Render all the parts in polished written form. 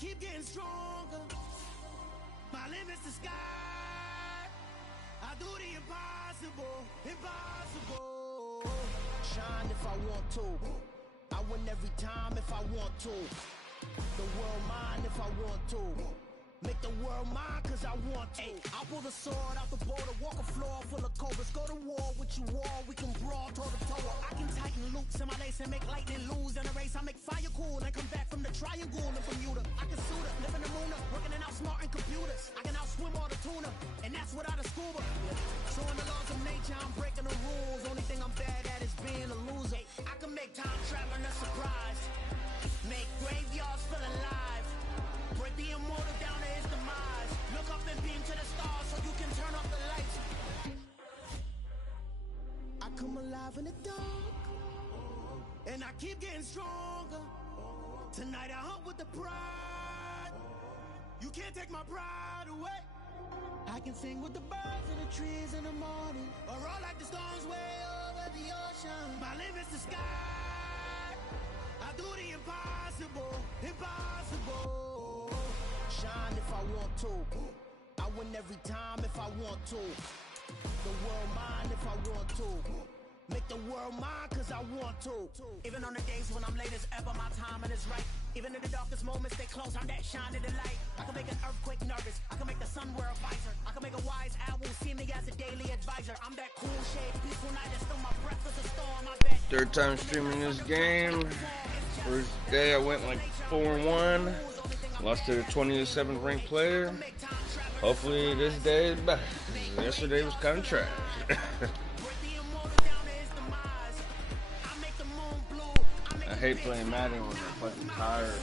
keep getting stronger. My limit's the sky. I do the impossible, impossible. Shine if I want to. I win every time if I want to. The world mine if I want to. Make the world mine cause I want to. I'll pull the sword out the border, walk a floor full of cobras. Go to war with you all, we can brawl toe to toe. I can tighten loops in my lace and make lightning lose in a race. I make fire cool and come back from the triangle in Bermuda. I can suit up, live in the moon, working and outsmarting computers. I can outswim all the tuna, and that's without a scuba. So in the laws of nature, I'm breaking the rules. Only thing I'm bad at is being a loser. I can make time traveling a surprise. Make graveyards feel alive. Break the immortal down to his demise. Look up and beam to the stars so you can turn off the lights. I come alive in the dark, and I keep getting stronger. Tonight I hunt with the pride. You can't take my pride away. I can sing with the birds and the trees in the morning, or roll like the storms way over the ocean. My limit's the sky. I do the impossible, impossible. Shine if I want to. I win every time if I want to. The world mine if I want to. Make the world mine cause I want to. Even on the days when I'm late as ever, my timing is right. Even in the darkest moments, they close, I'm that shining the light. I can make an earthquake nervous. I can make the sun wear a visor. I can make a wise owl see me as a daily advisor. I'm that cool shade, peaceful night, and still my breath is a storm. I bet. Third time streaming this game. First day I went like 4-1. Lost to the 27th ranked player. Hopefully this day is better. Yesterday was kind of trash. I hate playing Madden when I'm fucking tired.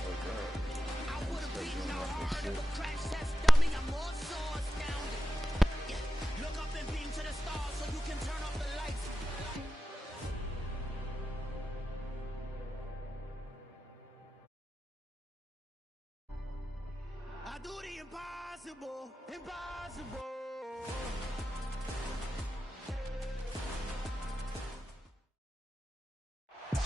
I do the impossible, impossible.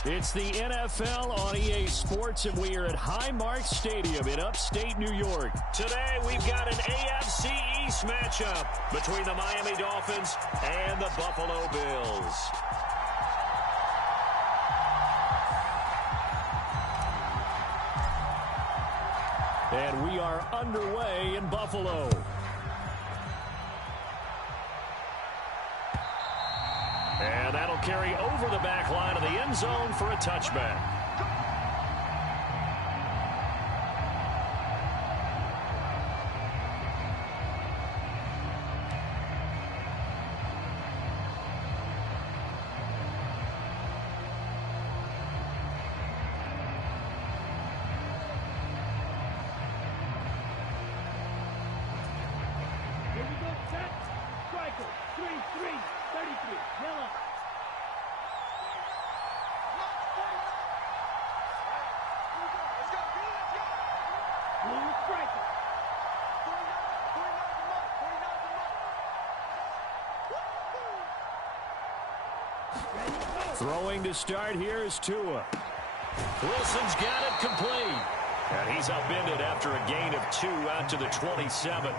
It's the NFL on EA Sports, and we are at Highmark Stadium in upstate New York. Today, we've got an AFC East matchup between the Miami Dolphins and the Buffalo Bills. And we are underway in Buffalo. And that'll carry over the back line of the end zone for a touchback. Here we go, set, striker, 3-3, 33, yellow. Blue striker. Throwing to start here is Tua. Wilson's got it complete. And he's upended after a gain of 2 out to the 27.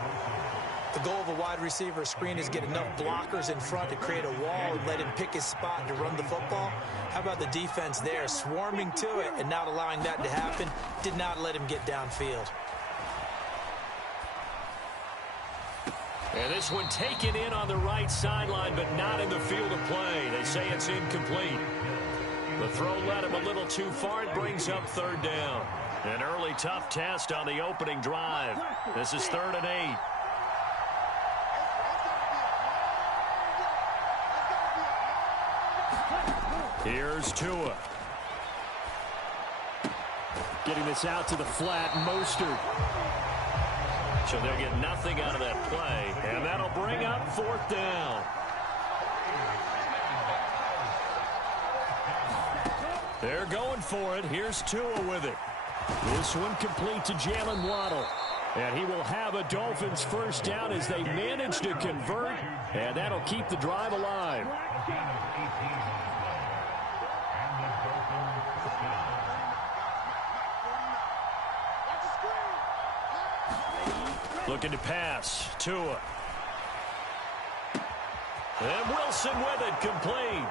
The goal of a wide receiver screen is get enough blockers in front to create a wall and let him pick his spot to run the football. How about the defense there, swarming to it and not allowing that to happen? Did not let him get downfield. And this one taken in on the right sideline, but not in the field of play. They say it's incomplete. The throw led him a little too far. It brings up third down. An early tough test on the opening drive. This is 3rd and 8. Here's Tua. Getting this out to the flat, Mostert. So they'll get nothing out of that play, and that'll bring up 4th down. They're going for it. Here's Tua with it. This one complete to Jalen Waddle. And he will have a Dolphins first down as they manage to convert, and that'll keep the drive alive. Looking to pass. Tua. And Wilson with it, complete.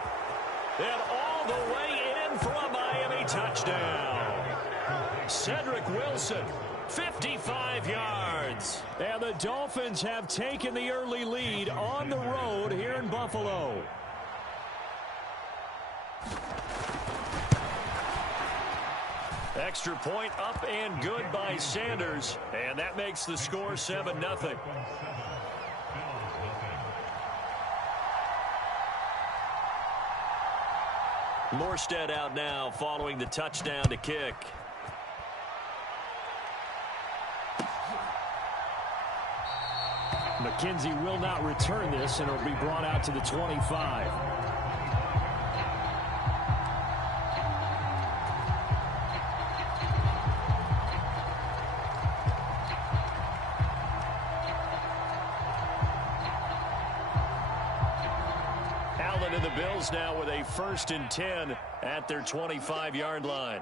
And all the way in for a Miami touchdown. Cedric Wilson, 55 yards. And the Dolphins have taken the early lead on the road here in Buffalo. Extra point up and good by Sanders. And that makes the score 7-0. Morstead out now following the touchdown to kick. McKenzie will not return this, and it'll be brought out to the 25. Allen and the Bills now with a 1st and 10 at their 25-yard line.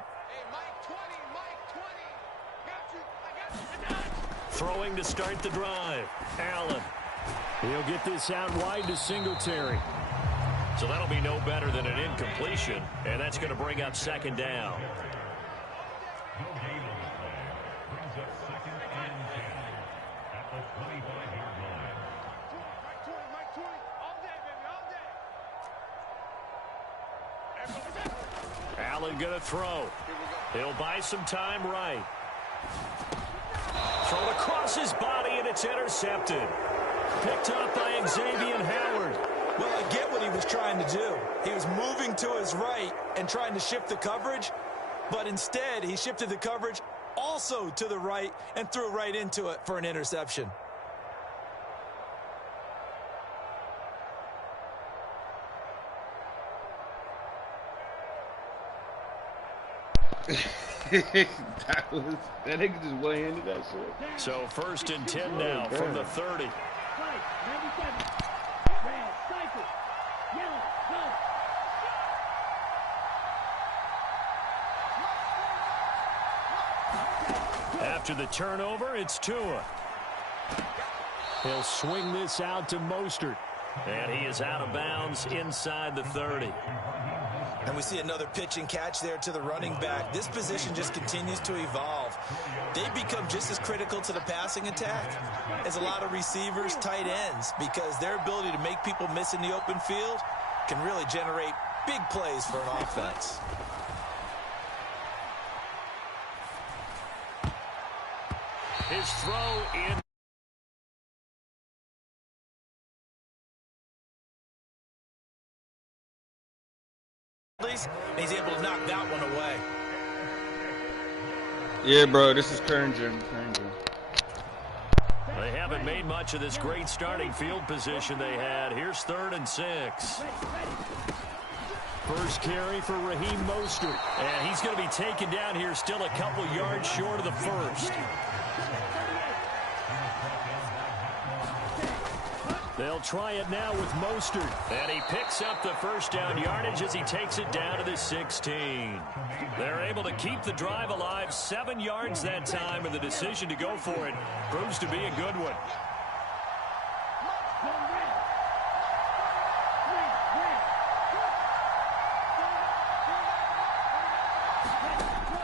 Throwing to start the drive. Allen. He'll get this out wide to Singletary. So that'll be no better than an incompletion, and that's going to bring up 2nd down. Allen going to throw. He'll buy some time right. Thrown across his body, and it's intercepted. Picked up by Xavier Howard. Well, I get what he was trying to do. He was moving to his right and trying to shift the coverage, but instead he shifted the coverage also to the right and threw right into it for an interception. that nigga just way into that shit. So 1st and 10 now from the 30. After the turnover, it's Tua. He'll swing this out to Mostert. And he is out of bounds inside the 30. And we see another pitch and catch there to the running back. This position just continues to evolve. They become just as critical to the passing attack as a lot of receivers, tight ends, because their ability to make people miss in the open field can really generate big plays for an offense. His throw in. And he's able to knock that one away. Yeah, bro, this is cringing. They haven't made much of this great starting field position they had. Here's 3rd and 6. First carry for Raheem Mostert. And he's going to be taken down here still a couple yards short of the 1st. They'll try it now with Mostert. And he picks up the 1st down yardage as he takes it down to the 16. They're able to keep the drive alive. 7 yards that time, and the decision to go for it proves to be a good one.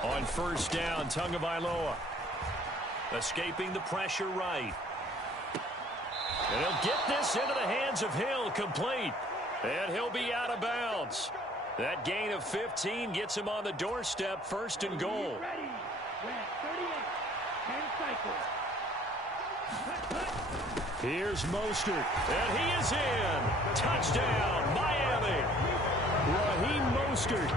On 1st down, Tagovailoa. Escaping the pressure right. And he'll get this into the hands of Hill, complete. And he'll be out of bounds. That gain of 15 gets him on the doorstep, 1st and goal. Here's Mostert, and he is in. Touchdown, Miami. Raheem Mostert,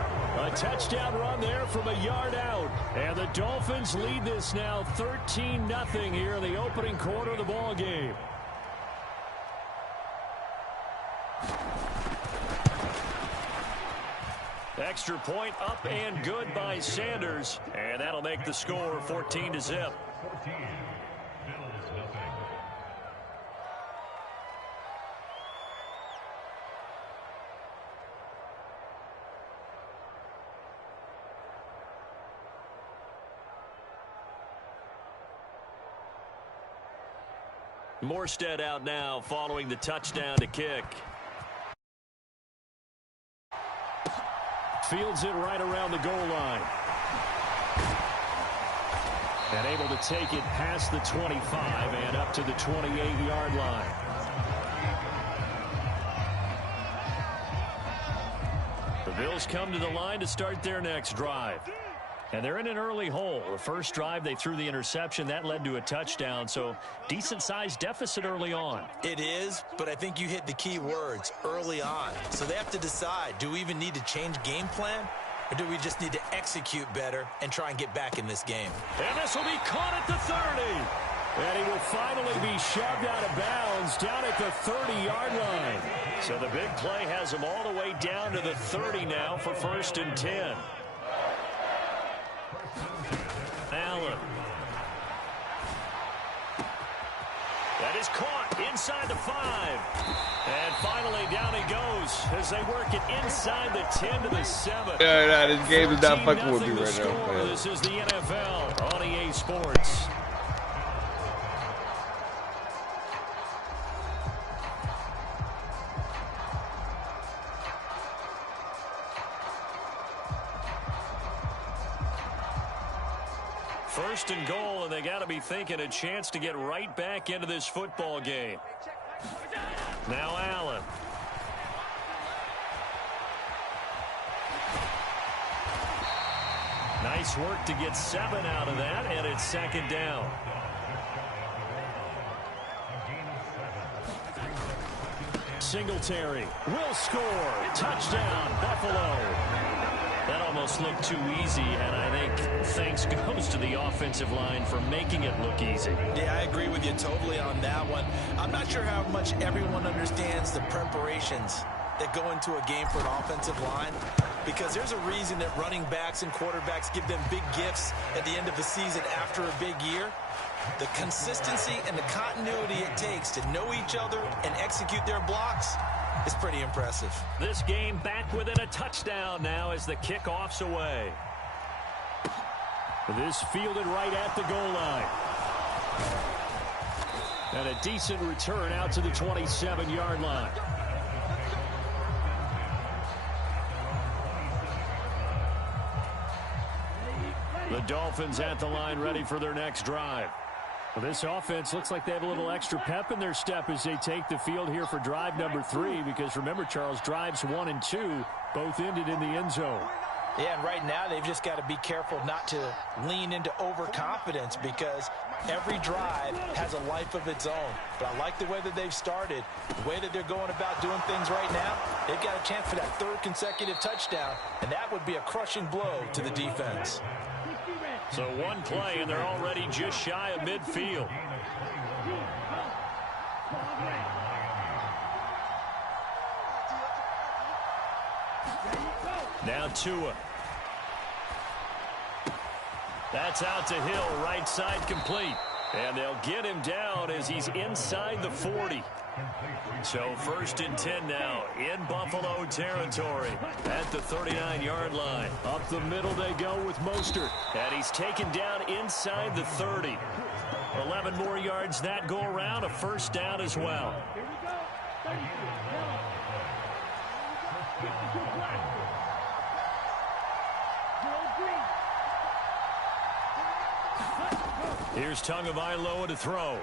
a touchdown run there from a yard out. And the Dolphins lead this now 13-0 here in the opening quarter of the ball game. Extra point up and good by Sanders. And that'll make the score 14-0. Morstead out now following the touchdown to kick. Fields it right around the goal line. And able to take it past the 25 and up to the 28-yard line. The Bills come to the line to start their next drive. And they're in an early hole. The first drive, they threw the interception. That led to a touchdown, so decent-sized deficit early on. It is, but I think you hit the key words, early on. So they have to decide, do we even need to change game plan? Or do we just need to execute better and try and get back in this game? And this will be caught at the 30. And he will finally be shoved out of bounds down at the 30-yard line. So the big play has him all the way down to the 30 now for 1st and 10. Allen. That is caught inside the 5. And finally down he goes as they work it inside the 10 to the 7. Yeah, this game is not fucking with me right now. This is the NFL on EA Sports. First and goal, and they got to be thinking a chance to get right back into this football game. Now Allen. Nice work to get 7 out of that, and it's 2nd down. Singletary will score. Touchdown, Buffalo. That almost looked too easy, and I think thanks goes to the offensive line for making it look easy. Yeah, I agree with you totally on that one. I'm not sure how much everyone understands the preparations that go into a game for an offensive line, because there's a reason that running backs and quarterbacks give them big gifts at the end of the season after a big year. The consistency and the continuity it takes to know each other and execute their blocks is pretty impressive. This game back within a touchdown now as the kickoff's away. This fielded right at the goal line. And a decent return out to the 27-yard line. The Dolphins at the line ready for their next drive. Well, this offense looks like they have a little extra pep in their step as they take the field here for drive number 3, because remember, Charles, drives 1 and 2 both ended in the end zone. Yeah, and right now they've just got to be careful not to lean into overconfidence, because every drive has a life of its own. But I like the way that they've started, the way that they're going about doing things right now. They've got a chance for that 3rd consecutive touchdown, and that would be a crushing blow to the defense. So one play, and they're already just shy of midfield. Now Tua. That's out to Hill, right side complete. And they'll get him down as he's inside the 40. So 1st and 10 now in Buffalo territory at the 39-yard line. Up the middle they go with Mostert. And he's taken down inside the 30. 11 more yards that go around, a 1st down as well. Here's Tagovailoa to throw.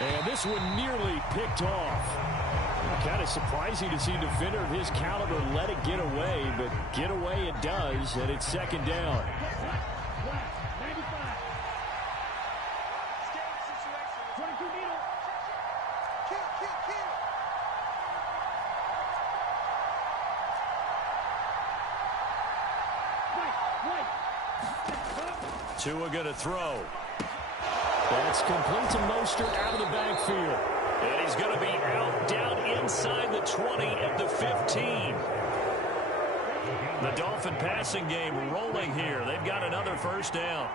And this one nearly picked off. Kind of surprising to see a defender of his caliber let it get away, but get away it does, and it's 2nd down. Tua going to throw. That's complete to Mostert out of the backfield. And he's going to be out down inside the 20 at the 15. The Dolphin passing game rolling here. They've got another 1st down.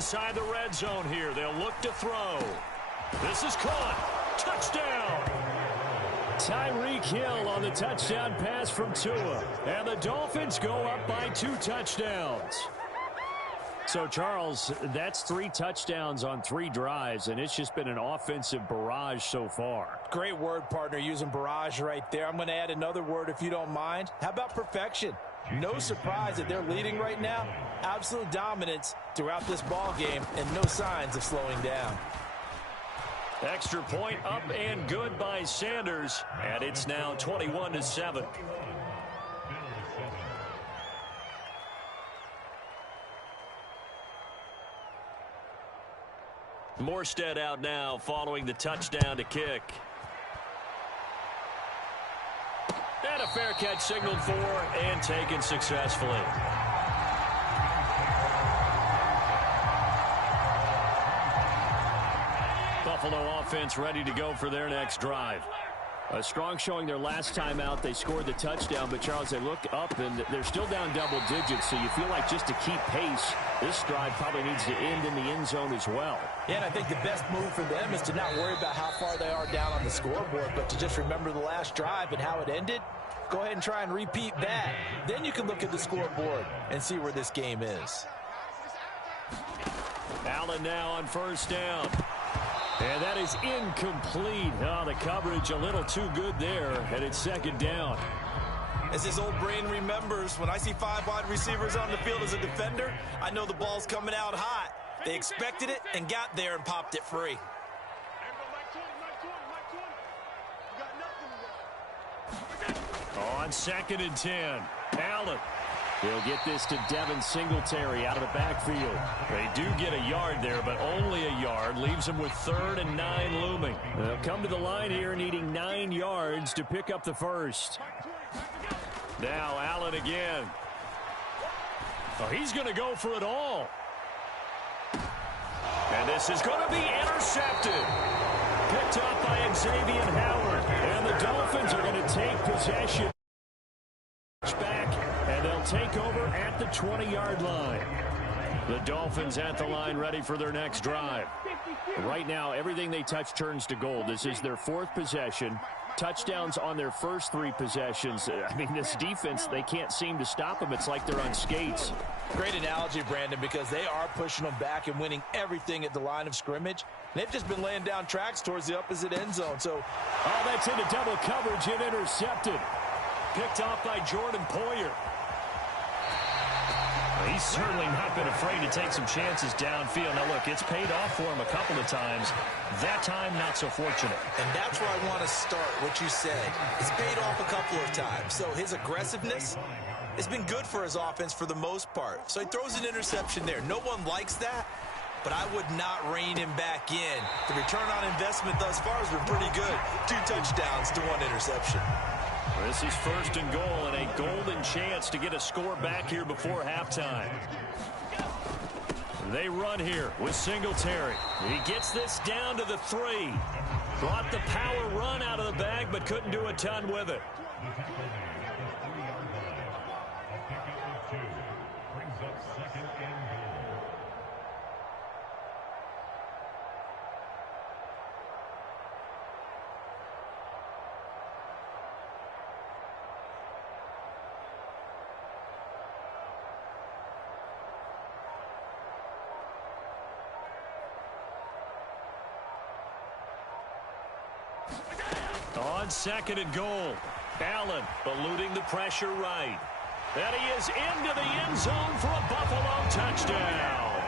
inside the red zone here. They'll look to throw. This is caught. Touchdown. Tyreek Hill on the touchdown pass from Tua. And the Dolphins go up by 2 touchdowns. So, Charles, that's 3 touchdowns on 3 drives, and it's just been an offensive barrage so far. Great word, partner, using barrage right there. I'm going to add another word if you don't mind. How about perfection? No surprise that they're leading right now. Absolute dominance throughout this ball game and no signs of slowing down. Extra point up and good by Sanders, and it's now 21-7. Morstead out now following the touchdown to kick. And a fair catch signaled for and taken successfully. Buffalo offense ready to go for their next drive. A strong showing their last time out. They scored the touchdown, but, Charles, they look up, and they're still down double digits, so you feel like just to keep pace, this drive probably needs to end in the end zone as well. Yeah, and I think the best move for them is to not worry about how far they are down on the scoreboard, but to just remember the last drive and how it ended. Go ahead and try and repeat that. Then you can look at the scoreboard and see where this game is. Allen now on first down. And that is incomplete. Oh, the coverage a little too good there, and it's second down. As his old brain remembers, when I see 5 wide receivers on the field as a defender, I know the ball's coming out hot. They expected it and got there and popped it free. On 2nd and 10, Allen. He'll get this to Devin Singletary out of the backfield. They do get a yard there, but only a yard. Leaves them with 3rd and 9 looming. They'll come to the line here needing 9 yards to pick up the first. Now Allen again. Oh, he's going to go for it all. And this is going to be intercepted. Picked up by Xavier Howard. And the Dolphins are going to take possession. Back, and they'll take over at the 20-yard line. The Dolphins at the line ready for their next drive. Right now, everything they touch turns to gold. This is their 4th possession. Touchdowns on their first 3 possessions. I mean, this defense, they can't seem to stop them. It's like they're on skates. Great analogy, Brandon, because they are pushing them back and winning everything at the line of scrimmage. They've just been laying down tracks towards the opposite end zone. So, oh, that's into double coverage and intercepted. Picked off by Jordan Poyer. He's certainly not been afraid to take some chances downfield. Now, look, it's paid off for him a couple of times. That time, not so fortunate. And that's where I want to start, what you said. It's paid off a couple of times. So his aggressiveness has been good for his offense for the most part. So he throws an interception there. No one likes that, but I would not rein him back in. The return on investment thus far has been pretty good. 2 touchdowns to 1 interception. This is 1st and goal and a golden chance to get a score back here before halftime. They run here with Singletary. He gets this down to the 3. Brought the power run out of the bag, but couldn't do a ton with it. On 2nd and goal, Allen eluding the pressure right. And he is into the end zone for a Buffalo touchdown.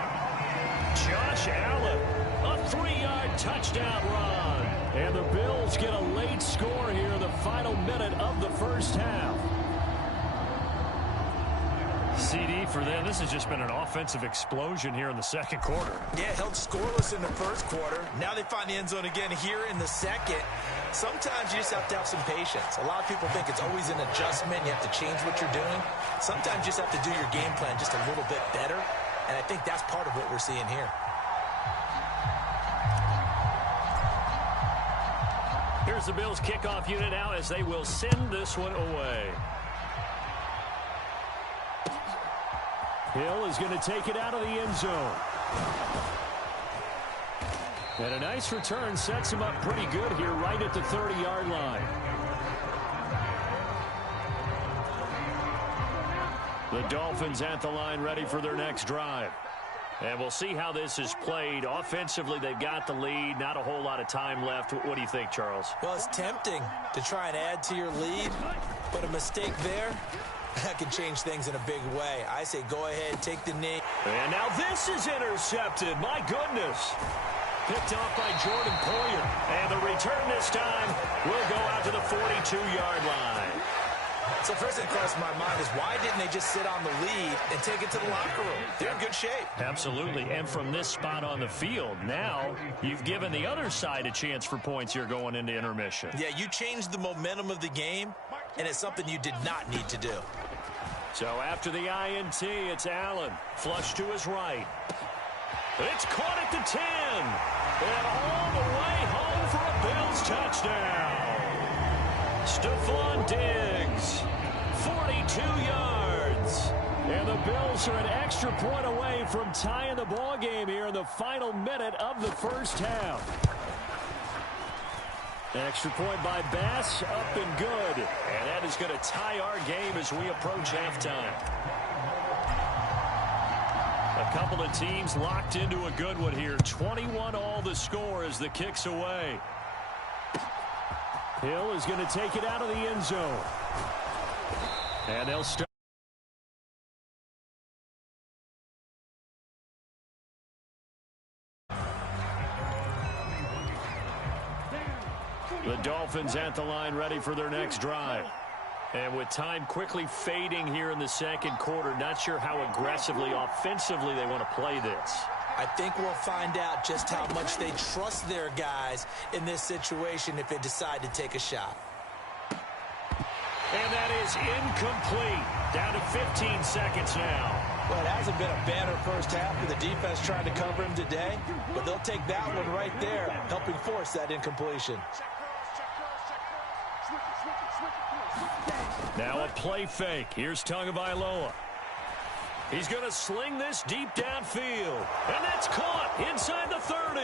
Josh Allen, a 3-yard touchdown run. And the Bills get a late score here in the final minute of the first half. CD for them, this has just been an offensive explosion here in the second quarter. Yeah, held scoreless in the first quarter. Now they find the end zone again here in the second. Sometimes you just have to have some patience. A lot of people think it's always an adjustment. You have to change what you're doing. Sometimes you just have to do your game plan just a little bit better. And I think that's part of what we're seeing here. Here's the Bills kickoff unit now as they will send this one away. Hill is going to take it out of the end zone. And a nice return sets him up pretty good here right at the 30-yard line. The Dolphins at the line ready for their next drive. And we'll see how this is played. Offensively, they've got the lead. Not a whole lot of time left. What do you think, Charles? Well, it's tempting to try and add to your lead, but a mistake there, that could change things in a big way. I say go ahead, take the knee. And now this is intercepted. My goodness. Picked off by Jordan Poyer. And the return this time will go out to the 42-yard line. So first thing across my mind is why didn't they just sit on the lead and take it to the locker room? They're in good shape. Absolutely. And from this spot on the field, now you've given the other side a chance for points here going into intermission. Yeah, you changed the momentum of the game, and it's something you did not need to do. So after the INT, it's Allen. Flush to his right. It's caught at the 10. And all the way home for a Bills touchdown. Stephon Diggs, 42 yards. And the Bills are an extra point away from tying the ball game here in the final minute of the first half. Extra point by Bass, up and good. And that is going to tie our game as we approach halftime. A couple of teams locked into a good one here. 21 all the score as the kick's away. Hill is going to take it out of the end zone. And they'll start. The Dolphins at the line ready for their next drive. And with time quickly fading here in the second quarter, not sure how aggressively, offensively they want to play this. I think we'll find out just how much they trust their guys in this situation if they decide to take a shot. And that is incomplete. Down to 15 seconds now. Well, it hasn't been a banner first half with the defense trying to cover him today, but they'll take that one right there, helping force that incompletion. Now a play fake. Here's Tagovailoa. He's going to sling this deep downfield. And that's caught inside the 30.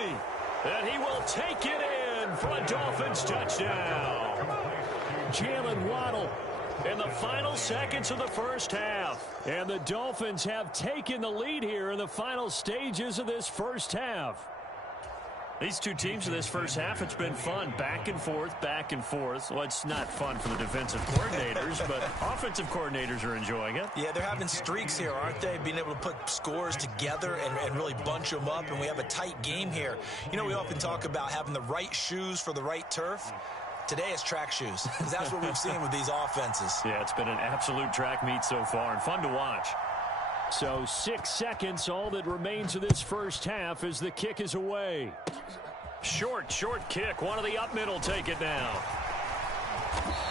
And he will take it in for a Dolphins touchdown. Jalen Waddle in the final seconds of the first half. And the Dolphins have taken the lead here in the final stages of this first half. These two teams in this first half, it's been fun. Back and forth, back and forth. Well, it's not fun for the defensive coordinators, but offensive coordinators are enjoying it. Yeah, they're having streaks here, aren't they? Being able to put scores together and really bunch them up, and we have a tight game here. You know, we often talk about having the right shoes for the right turf. Today it's track shoes, because that's what we've seen with these offenses. Yeah, it's been an absolute track meet so far, and fun to watch. So 6 seconds, all that remains of this first half as the kick is away. Short kick. One of the up middle take it now.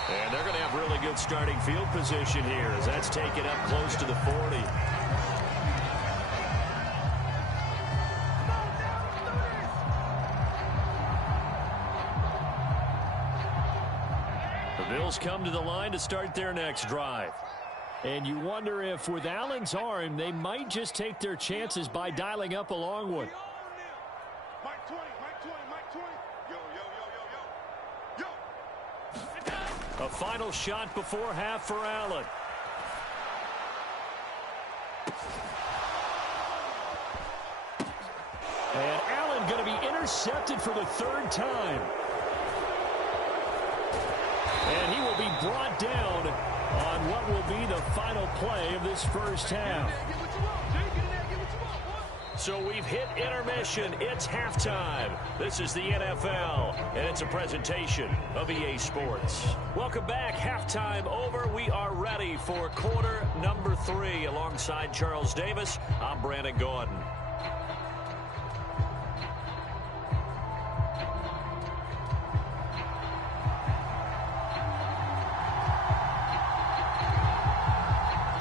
And they're going to have really good starting field position here as that's taken up close to the 40. The Bills come to the line to start their next drive. And you wonder if with Allen's arm, they might just take their chances by dialing up a long one. Mike 20, Mike 20. Yo. A final shot before half for Allen. And Allen going to be intercepted for the third time. And he will be brought down on what will be the final play of this first half. So we've hit intermission. It's halftime. This is the NFL, and it's a presentation of EA Sports. Welcome back. Halftime over. We are ready for quarter number 3. Alongside Charles Davis, I'm Brandon Gordon.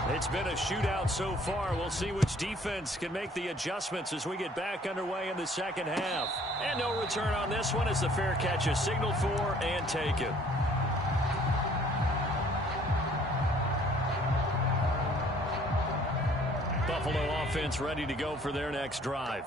It's been a shootout so far. We'll see which defense can make the adjustments as we get back underway in the second half. And no return on this one as the fair catch is signaled for and taken. Buffalo offense ready to go for their next drive.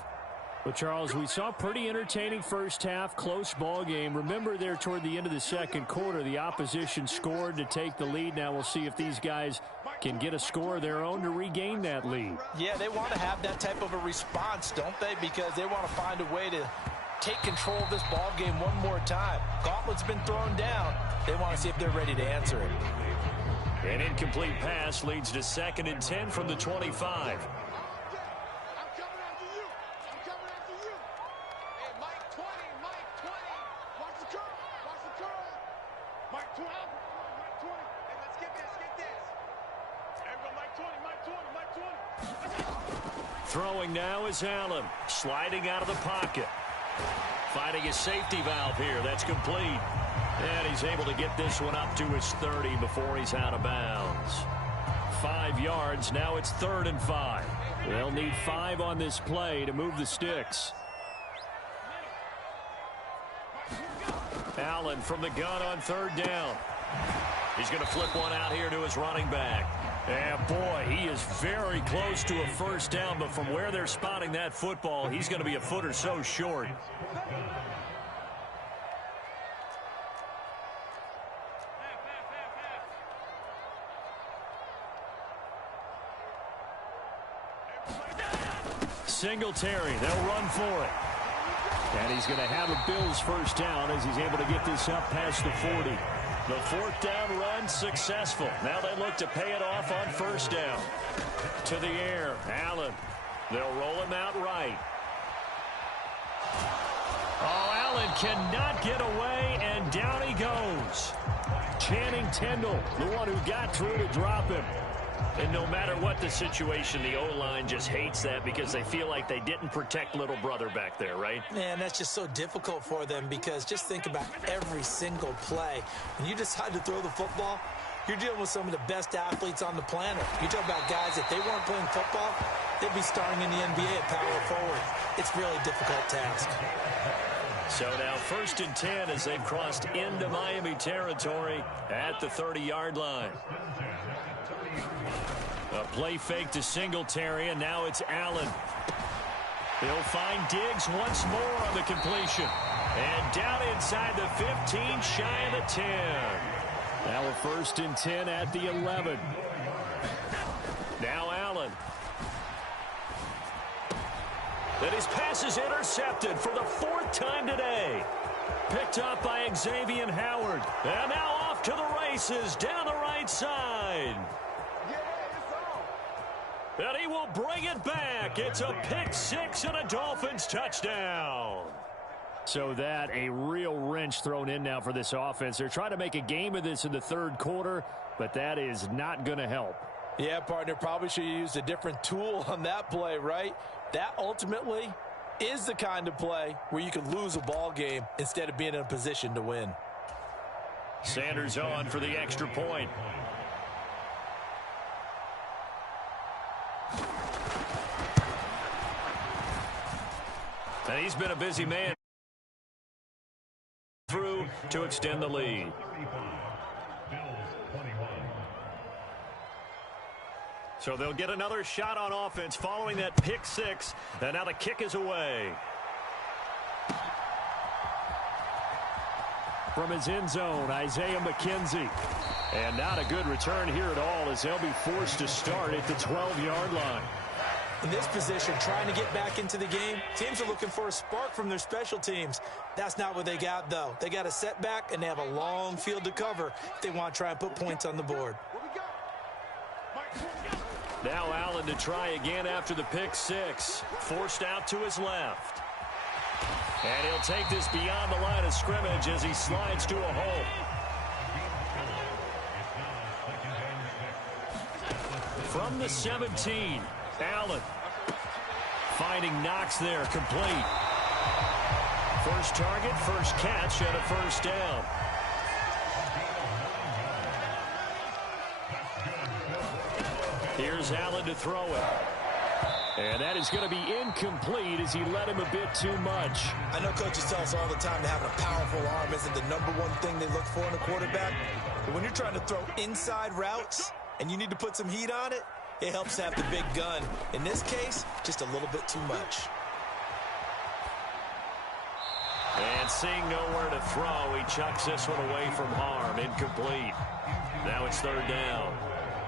Well, Charles, we saw a pretty entertaining first half, close ball game. Remember there toward the end of the second quarter, the opposition scored to take the lead. Now we'll see if these guys can get a score of their own to regain that lead. Yeah, they want to have that type of a response, don't they? Because they want to find a way to take control of this ball game one more time. Gauntlet's been thrown down. They want to see if they're ready to answer it. An incomplete pass leads to 2nd and 10 from the 25. Throwing now is Allen, sliding out of the pocket. Finding his safety valve here. That's complete. And he's able to get this one up to his 30 before he's out of bounds. 5 yards. Now it's 3rd and 5. They'll need 5 on this play to move the sticks. Allen from the gun on 3rd down. He's going to flip one out here to his running back. And boy, he is very close to a first down, but from where they're spotting that football, he's going to be a foot or so short. Singletary, they'll run for it. And he's going to have a Bills first down as he's able to get this up past the 40. The 4th down run successful. Now they look to pay it off on 1st down. To the air, Allen. They'll roll him out right. Oh, Allen cannot get away, and down he goes. Channing Tindall, the one who got through to drop him. And no matter what the situation, the O-line just hates that because they feel like they didn't protect little brother back there, right? Man, that's just so difficult for them because just think about every single play. When you decide to throw the football, you're dealing with some of the best athletes on the planet. You talk about guys, if they weren't playing football, they'd be starting in the NBA at power forward. It's really a difficult task. So now 1st and 10 as they've crossed into Miami territory at the 30-yard line. A play fake to Singletary, and now it's Allen. He'll find Diggs once more on the completion. And down inside the 15, shy of the 10. Now a 1st and 10 at the 11. Now Allen. And his pass is intercepted for the 4th time today. Picked up by Xavier Howard. And now off to the races down the right side. And he will bring it back. It's a pick 6 and a Dolphins touchdown. So that a real wrench thrown in now for this offense. They're trying to make a game of this in the 3rd quarter, but that is not going to help. Yeah, partner, probably should have used a different tool on that play, right? That ultimately is the kind of play where you can lose a ball game instead of being in a position to win. Sanders on for the extra point. And he's been a busy man through to extend the lead. So they'll get another shot on offense following that pick 6. And now the kick is away. From his end zone, Isaiah McKenzie. And not a good return here at all as they'll be forced to start at the 12-yard line. In this position, trying to get back into the game, teams are looking for a spark from their special teams. That's not what they got, though. They got a setback, and they have a long field to cover if they want to try and put points on the board. Now Allen to try again after the pick 6. Forced out to his left. And he'll take this beyond the line of scrimmage as he slides to a hole. From the 17, Allen. Finding Knox there, complete. First target, first catch, and a first down. Here's Allen to throw it. And that is going to be incomplete as he led him a bit too much. I know coaches tell us all the time that having a powerful arm isn't the #1 thing they look for in a quarterback. But when you're trying to throw inside routes and you need to put some heat on it, It helps have the big gun. In this case, just a little bit too much. And seeing nowhere to throw, he chucks this one away from harm. Incomplete. Now it's third down.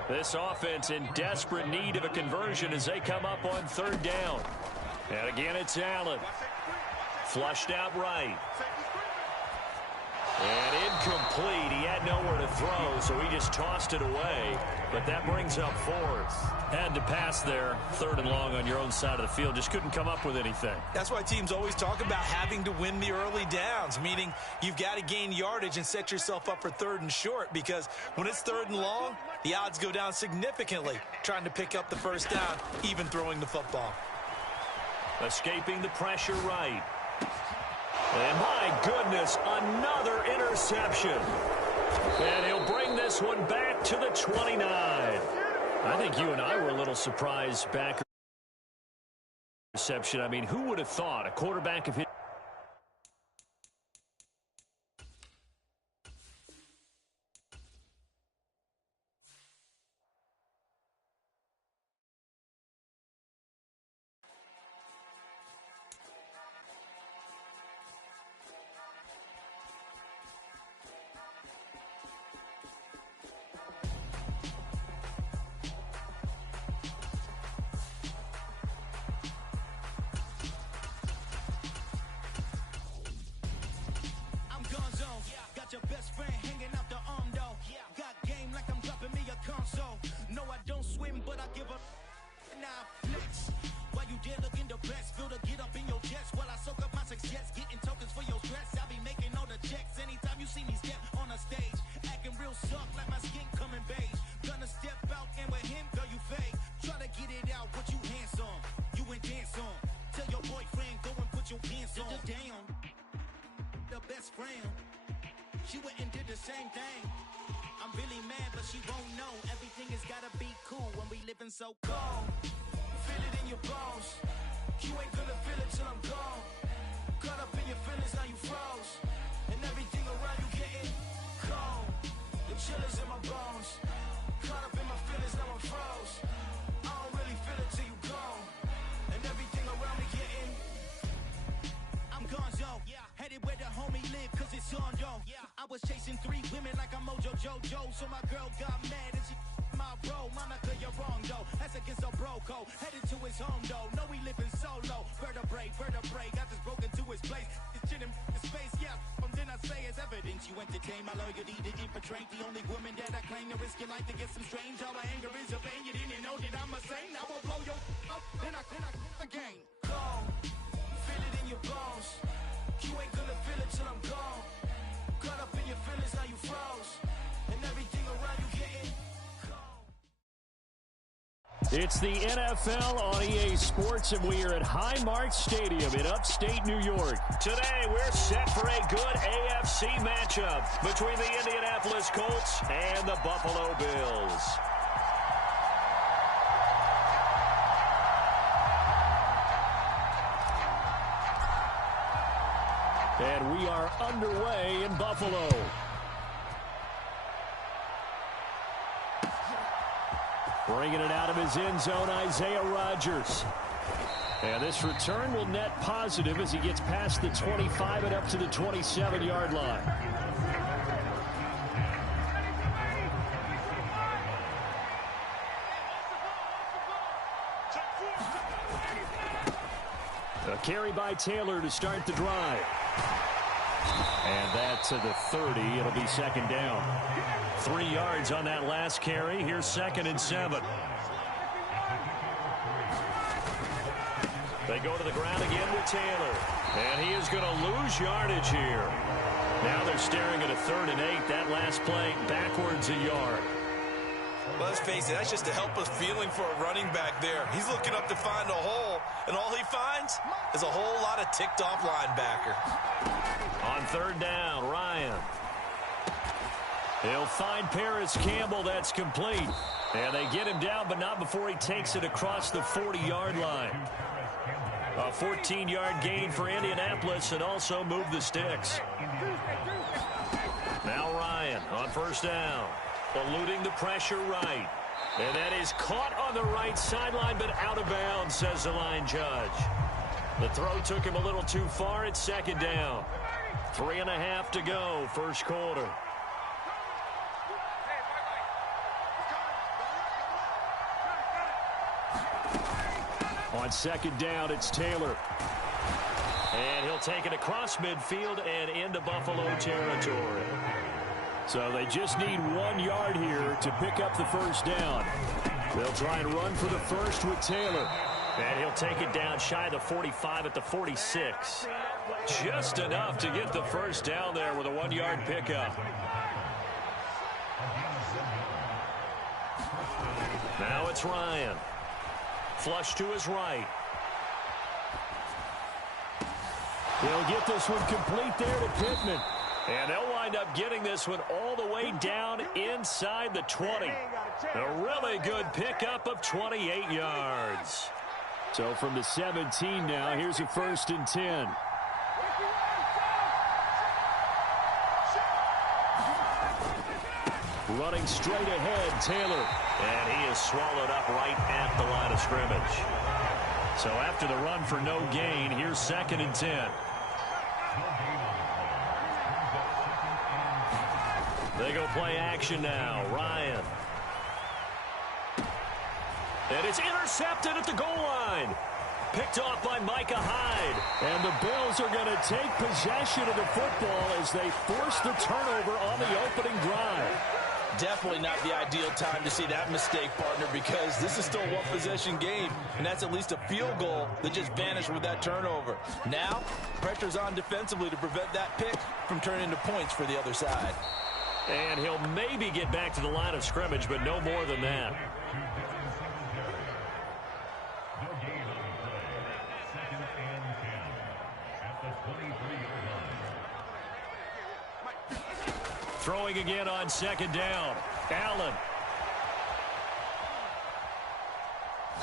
This offense in desperate need of a conversion as they come up on third down. And again, it's Allen. Flushed out right. And incomplete. He had nowhere to throw, so he just tossed it away. But that brings up fourth. Had to pass there. Third and long on your own side of the field. Just couldn't come up with anything. That's why teams always talk about having to win the early downs, meaning you've got to gain yardage and set yourself up for third and short, because when it's third and long, the odds go down significantly trying to pick up the first down, even throwing the football. Escaping the pressure right. And my goodness, another interception. And he'll bring this one back to the 29. I think you and I were a little surprised back. Interception. I mean, who would have thought a quarterback of his... Your best friend hanging out the arm though. Got game like I'm dropping me a console. No, I don't swim, but I give up. Now flex. While you there looking the best, feel to get up in your chest while I soak up my success. Getting tokens for your stress. I'll be making all the checks anytime you see me step on a stage. Acting real soft like my skin coming beige. Gonna step out and with him, girl, you fake. Try to get it out, what you handsome. You ain't dance on. Tell your boyfriend, go and put your pants on. Down. The best friend. She went and did the same thing. I'm really mad, but she won't know. Everything has gotta be cool when we living so cold. Feel it in your bones. You ain't gonna feel it till I'm gone. Caught up in your feelings, now you froze. And everything around you getting cold. The chillers in my bones. Caught up in my feelings, now I'm froze. I don't really feel it till you gone. And everything around me getting... I'm gonzo. Headed where the homie live, cause it's on though. I was chasing 3 women like I'm Mojo Jojo. So my girl got mad and she my bro. Monica, you're wrong though. That's against a bro code. Headed to his home though. No, we living solo. Vertebrae. Got this broken to his place. It's chin in his space, yeah. From then I say it's evidence. You entertain my loyalty to infiltrate. The only woman that I claim to risk your life to get some strange. All my anger is a pain. You didn't know that I'm a saint. I will blow your up. Then I again. Go. Feel it in your bones. You ain't gonna feel it till I'm gone. Caught up in your feelings, now you froze. And everything around you getting cold. It's the NFL on EA Sports, and we are at Highmark Stadium in upstate New York. Today, we're set for a good AFC matchup between the Indianapolis Colts and the Buffalo Bills. And we are underway in Buffalo. Bringing it out of his end zone, Isaiah Rodgers. And this return will net positive as he gets past the 25 and up to the 27-yard line. A carry by Taylor to start the drive. And that to the 30. It'll be second down. 3 yards on that last carry. Here's 2nd and 7. They go to the ground again with Taylor. And he is going to lose yardage here. Now they're staring at a 3rd and 8. That last play backwards a yard. Well, let's face it, that's just a helpless feeling for a running back there. He's looking up to find a hole, and all he finds is a whole lot of ticked-off linebacker. On 3rd down, Ryan. He'll find Paris Campbell. That's complete. And they get him down, but not before he takes it across the 40-yard line. A 14-yard gain for Indianapolis and also move the sticks. Now Ryan on 1st down. Eluding the pressure right. And that is caught on the right sideline, but out of bounds, says the line judge. The throw took him a little too far. It's second down. 3.5 to go, first quarter. On second down, it's Taylor. And he'll take it across midfield and into Buffalo territory. So they just need 1 yard here to pick up the first down. They'll try and run for the first with Taylor. And he'll take it down shy of the 45 at the 46. Just enough to get the first down there with a 1 yard pickup. Now it's Ryan. Flush to his right. He'll get this one complete there to Pittman. And they'll wind up getting this one all the way down inside the 20. A really good pickup of 28 yards. So from the 17 now, here's a 1st and 10. Running straight ahead, Taylor. And he is swallowed up right at the line of scrimmage. So after the run for no gain, here's 2nd and 10. They go play action now. Ryan. And it's intercepted at the goal line. Picked off by Micah Hyde. And the Bills are going to take possession of the football as they force the turnover on the opening drive. Definitely not the ideal time to see that mistake, partner, because this is still a one-possession game, and that's at least a field goal that just vanished with that turnover. Now, pressure's on defensively to prevent that pick from turning into points for the other side. And he'll maybe get back to the line of scrimmage, but no more than that. Throwing again on 2nd down. Allen.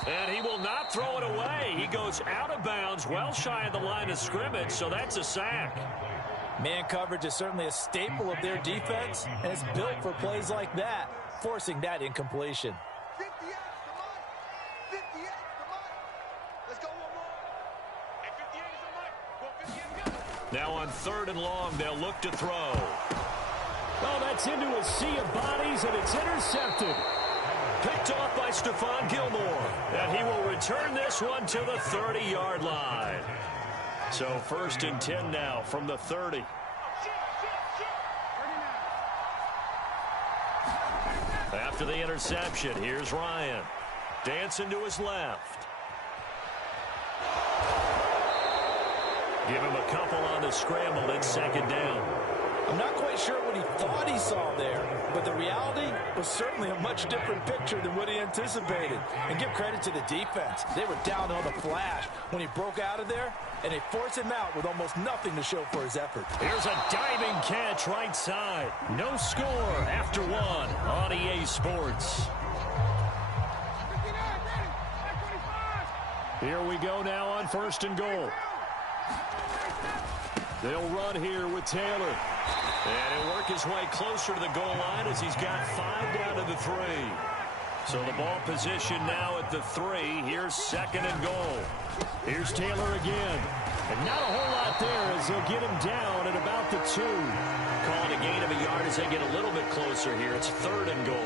And he will not throw it away. He goes out of bounds, well shy of the line of scrimmage, so that's a sack. Man coverage is certainly a staple of their defense, and it's built for plays like that, forcing that incompletion. 58, come on. 58, come on. Let's go one more. Hey, 58 is the mic. Go 58, go. Now on 3rd and long, they'll look to throw. Oh, that's into a sea of bodies, and it's intercepted. Picked off by Stephon Gilmore. And he will return this one to the 30-yard line. So 1st and 10 now from the 30. After the interception, here's Ryan. Dancing to his left. Give him a couple on the scramble. It's 2nd down. I'm not quite sure what he thought he saw there, but the reality was certainly a much different picture than what he anticipated. And give credit to the defense. They were down on the flash when he broke out of there, and they forced him out with almost nothing to show for his effort. Here's a diving catch right side. No score after 1 on EA Sports. Here we go now on 1st and goal. They'll run here with Taylor. And he'll work his way closer to the goal line as he's got 5 down to the 3. So the ball position now at the 3. Here's 2nd and goal. Here's Taylor again. And not a whole lot there as they'll get him down at about the 2. Calling a gain of a yard as they get a little bit closer here. It's 3rd and goal.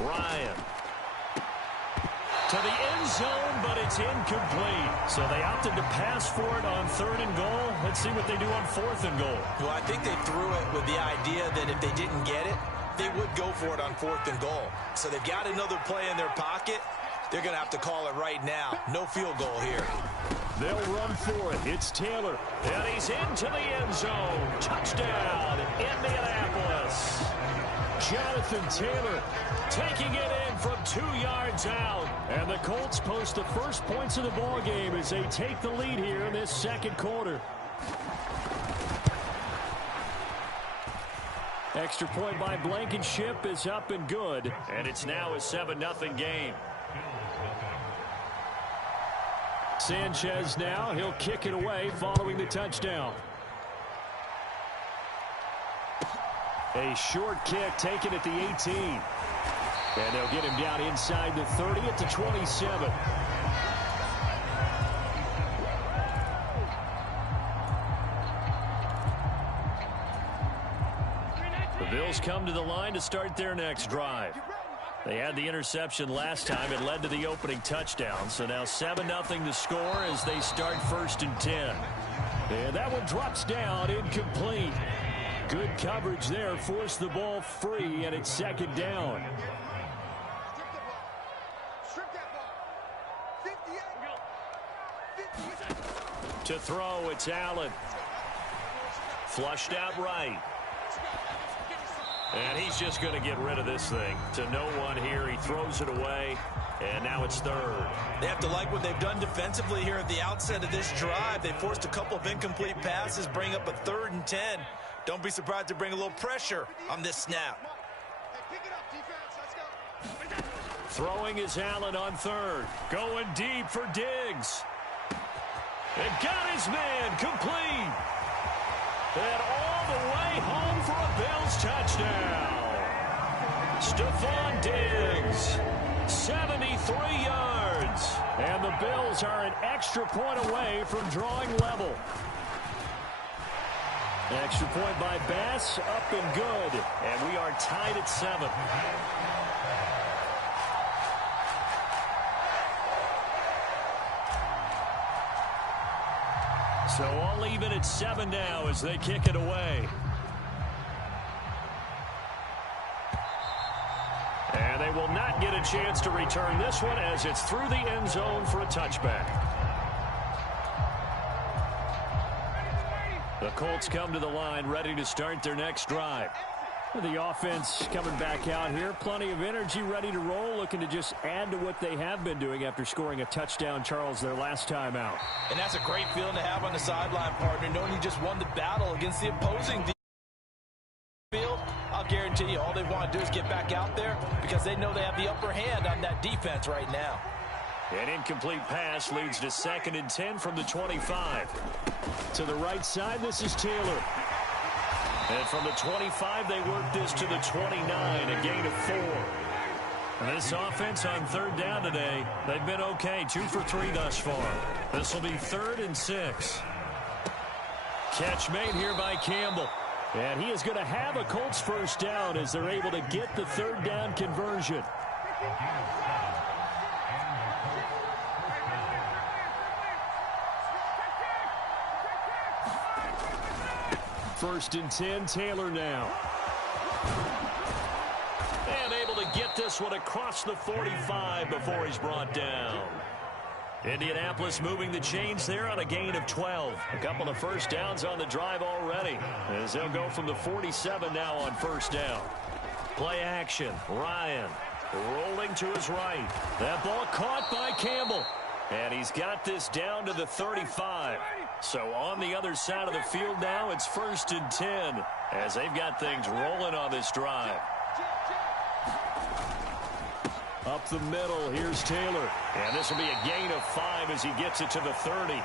Ryan. To the end zone, but it's incomplete. So they opted to pass for it on 3rd and goal. Let's see what they do on 4th and goal. Well, I think they threw it with the idea that if they didn't get it, they would go for it on 4th and goal. So they've got another play in their pocket. They're going to have to call it right now. No field goal here. They'll run for it. It's Taylor. And he's into the end zone. Touchdown, Indianapolis. Jonathan Taylor taking it in from 2 yards out. And the Colts post the first points of the ball game as they take the lead here in this 2nd quarter. Extra point by Blankenship is up and good. And it's now a 7-0 game. Sanchez now. He'll kick it away following the touchdown. A short kick taken at the 18. And they'll get him down inside the 30 at the 27. The Bills come to the line to start their next drive. They had the interception last time. It led to the opening touchdown. So now 7-0 to score as they start 1st and 10. And that one drops down, incomplete. Good coverage there. Forced the ball free, and it's 2nd down. To throw, it's Allen. Flushed out right. And he's just going to get rid of this thing. To no one here. He throws it away. And now it's 3rd. They have to like what they've done defensively here at the outset of this drive. They forced a couple of incomplete passes, bring up a 3rd and 10. Don't be surprised to bring a little pressure on this snap. Throwing is Allen on 3rd. Going deep for Diggs. And got his man complete. And all the way home for a Bills touchdown. Stephon Diggs, 73 yards. And the Bills are an extra point away from drawing level. Extra point by Bass, up and good. And we are tied at 7. So all even at 7 now as they kick it away. And they will not get a chance to return this one as it's through the end zone for a touchback. The Colts come to the line ready to start their next drive. The offense coming back out here. Plenty of energy, ready to roll, looking to just add to what they have been doing after scoring a touchdown, Charles, their last time out. And that's a great feeling to have on the sideline, partner, knowing you just won the battle against the opposing field. I'll guarantee you all they want to do is get back out there because they know they have the upper hand on that defense right now. An incomplete pass leads to 2nd and 10 from the 25. To the right side, this is Taylor. And from the 25, they work this to the 29, a gain of 4. And this offense on 3rd down today, they've been okay, 2 for 3 thus far. This will be 3rd and 6. Catch made here by Campbell. And he is going to have a Colts first down as they're able to get the 3rd down conversion. First and 10, Taylor now. And able to get this one across the 45 before he's brought down. Indianapolis moving the chains there on a gain of 12. A couple of first downs on the drive already as they'll go from the 47 now on first down. Play action. Ryan rolling to his right. That ball caught by Campbell. And he's got this down to the 35. So on the other side of the field now, it's 1st and 10 as they've got things rolling on this drive. Up the middle, here's Taylor. And this will be a gain of 5 as he gets it to the 30.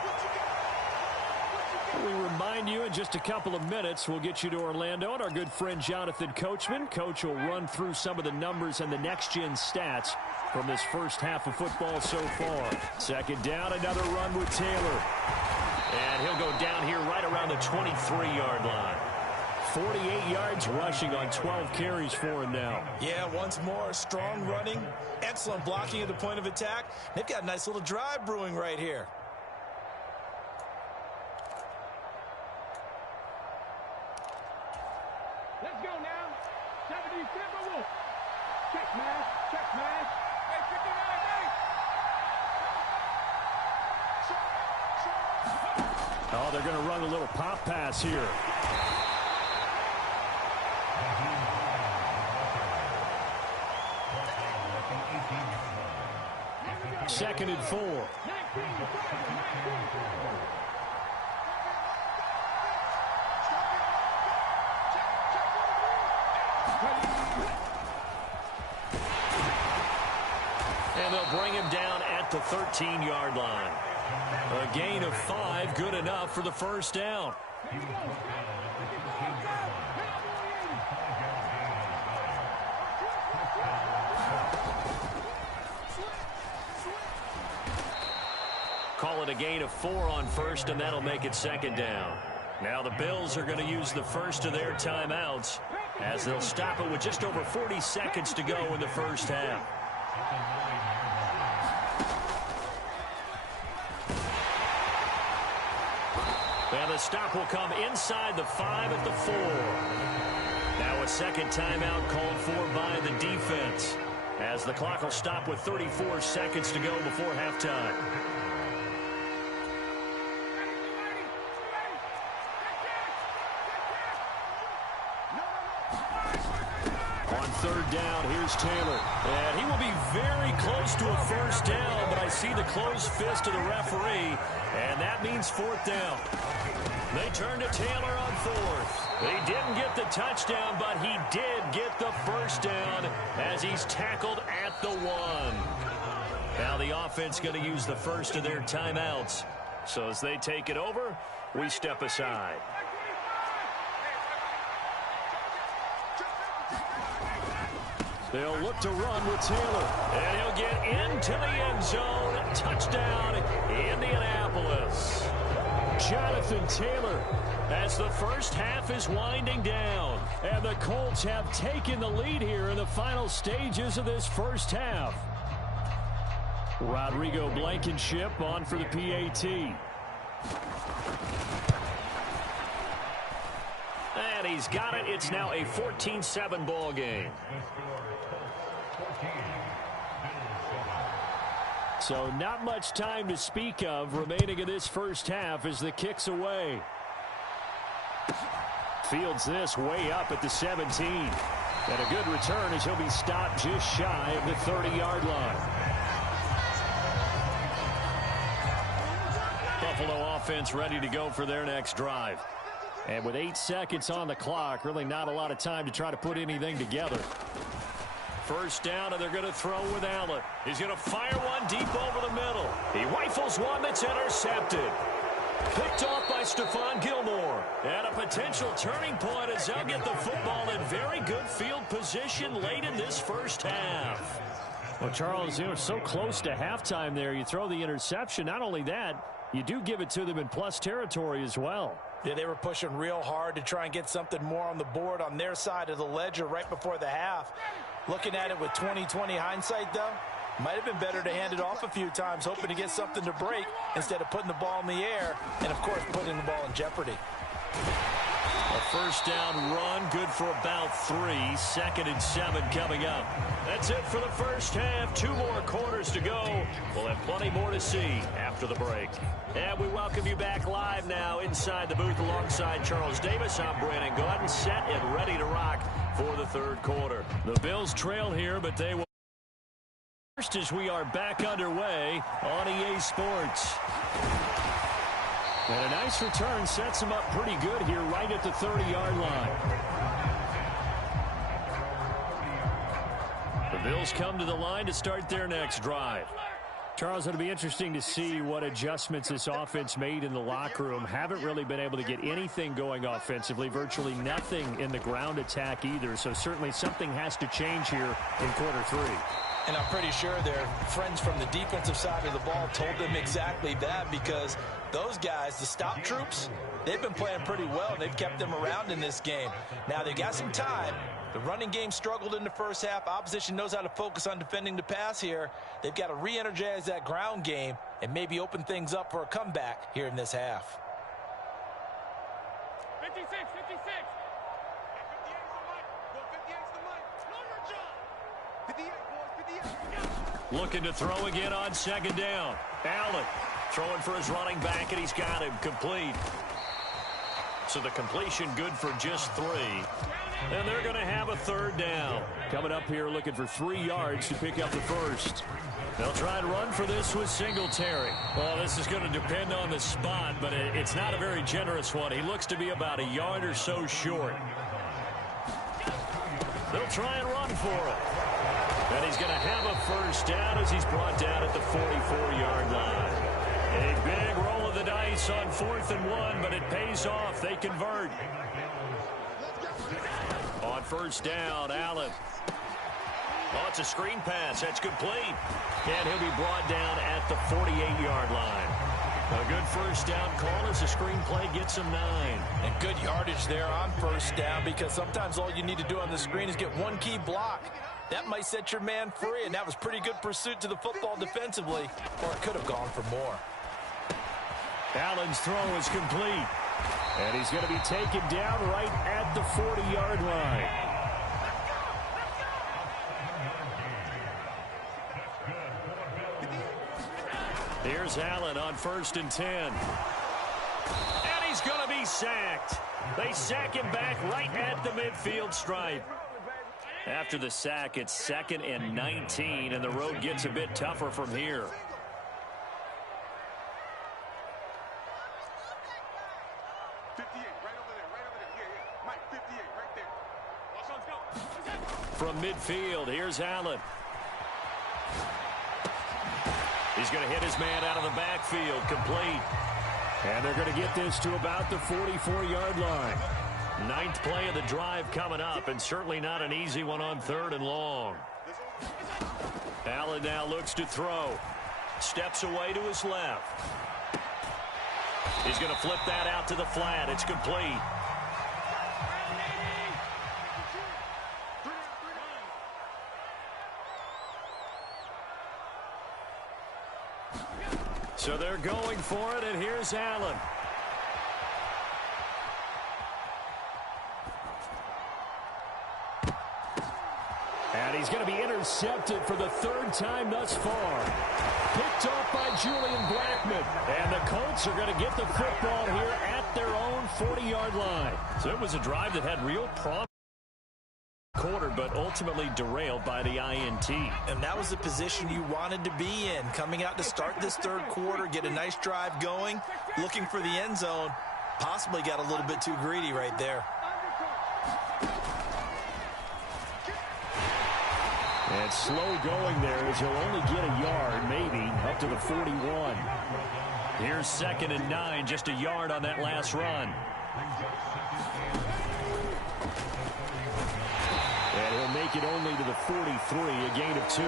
We remind you in just a couple of minutes, we'll get you to Orlando and our good friend Jonathan Coachman. Coach will run through some of the numbers and the next-gen stats from this first half of football so far. 2nd down, another run with Taylor. And he'll go down here right around the 23-yard line. 48 yards rushing on 12 carries for him now. Yeah, once more, strong running, excellent blocking at the point of attack. They've got a nice little drive brewing right here. Let's go now. 70 Timberwolves. Check, man. Check, man. Hey, 59, hey. Oh, they're going to run a little pop pass here. Second and 4. And they'll bring him down at the 13-yard line. A gain of 5, good enough for the first down. Call it a gain of 4 on first, and that'll make it second down. Now the Bills are going to use the first of their timeouts as they'll stop it with just over 40 seconds to go in the first half. And the stop will come inside the 5 at the 4. Now a second timeout called for by the defense as the clock will stop with 34 seconds to go before halftime. On third down, here's Taylor. And he will be very close to a first down, but I see the closed fist of the referee, and that means fourth down. They turn to Taylor on fourth. He didn't get the touchdown, but he did get the first down as he's tackled at the 1. Now the offense going to use the first of their timeouts. So as they take it over, we step aside. They'll look to run with Taylor. And he'll get into the end zone. Touchdown, Indianapolis. Jonathan Taylor as the first half is winding down. And the Colts have taken the lead here in the final stages of this first half. Rodrigo Blankenship on for the PAT. And he's got it. It's now a 14-7 ball game. So not much time to speak of remaining in this first half as the kick's away. Fields this way up at the 17. And a good return as he'll be stopped just shy of the 30-yard line. Buffalo offense ready to go for their next drive. And with 8 seconds on the clock, really not a lot of time to try to put anything together. First down, and they're going to throw with Allen. He's going to fire one deep over the middle. He rifles one that's intercepted. Picked off by Stephon Gilmore. And a potential turning point as they'll get the football in very good field position late in this first half. Well, Charles, you know, so close to halftime there. You throw the interception. Not only that, you do give it to them in plus territory as well. Yeah, they were pushing real hard to try and get something more on the board on their side of the ledger right before the half. Looking at it with 20/20 hindsight, though, might have been better to hand it off a few times, hoping to get something to break instead of putting the ball in the air and, of course, putting the ball in jeopardy. A first down run, good for about 3. 2nd and 7 coming up. That's it for the first half. 2 more quarters to go. We'll have plenty more to see after the break. And we welcome you back live now inside the booth alongside Charles Davis. I'm Brandon Gordon, set and ready to rock for the third quarter. The Bills trail here, but they will first as we are back underway on EA Sports. And a nice return sets him up pretty good here right at the 30-yard line. The Bills come to the line to start their next drive. Charles, it'll be interesting to see what adjustments this offense made in the locker room. Haven't really been able to get anything going offensively, virtually nothing in the ground attack either. So certainly something has to change here in quarter 3. And I'm pretty sure their friends from the defensive side of the ball told them exactly that, because those guys, the stop troops, they've been playing pretty well. They've kept them around in this game. Now, they got some time. The running game struggled in the first half. Opposition knows how to focus on defending the pass here. They've got to re-energize that ground game and maybe open things up for a comeback here in this half. 56, 56. 58 boys, 58. Looking to throw again on 2nd down. Allen throwing for his running back, and he's got him complete. So the completion good for just 3. And they're going to have a 3rd down. Coming up here looking for 3 yards to pick up the first. They'll try and run for this with Singletary. Well, this is going to depend on the spot, but it's not a very generous one. He looks to be about a yard or so short. They'll try and run for it. And he's going to have a first down as he's brought down at the 44-yard line. A big run of the dice on 4th and 1, but it pays off. They convert. On 1st down, Allen. Oh, it's a screen pass. That's complete. And he'll be brought down at the 48-yard line. A good 1st down call as the screen play gets him 9. And good yardage there on 1st down, because sometimes all you need to do on the screen is get one key block. That might set your man free, and that was pretty good pursuit to the football defensively, or it could have gone for more. Allen's throw is complete. And he's going to be taken down right at the 40-yard line. Here's Allen on 1st and 10. And he's going to be sacked. They sack him back right at the midfield stripe. After the sack, it's 2nd and 19, and the road gets a bit tougher from here. From midfield, here's Allen. He's going to hit his man out of the backfield, complete. And they're going to get this to about the 44-yard line. 9th play of the drive coming up, and certainly not an easy one on 3rd and long. Allen now looks to throw. Steps away to his left. He's going to flip that out to the flat. It's complete. So they're going for it, and here's Allen. And he's going to be intercepted for the 3rd time thus far. Picked off by Julian Blackman. And the Colts are going to get the football here at their own 40-yard line. So it was a drive that had real promise. Quarter, but ultimately derailed by the INT. And that was the position you wanted to be in. Coming out to start this 3rd quarter, get a nice drive going, looking for the end zone. Possibly got a little bit too greedy right there. And slow going there as he'll only get a yard, maybe, up to the 41. Here's 2nd and 9, just a yard on that last run. And he'll make it only to the 43, a gain of 2.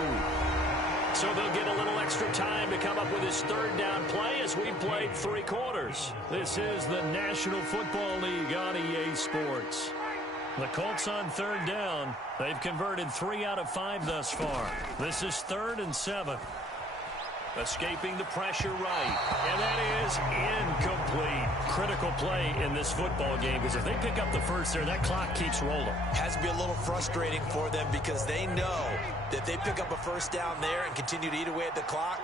So they'll get a little extra time to come up with his 3rd down play as we played 3 quarters. This is the National Football League on EA Sports. The Colts on 3rd down. They've converted 3 out of 5 thus far. This is 3rd and 7. Escaping the pressure right. And that is incomplete. Critical play in this football game, because if they pick up the first there, that clock keeps rolling. Has to be a little frustrating for them, because they know that they pick up a 1st down there and continue to eat away at the clock,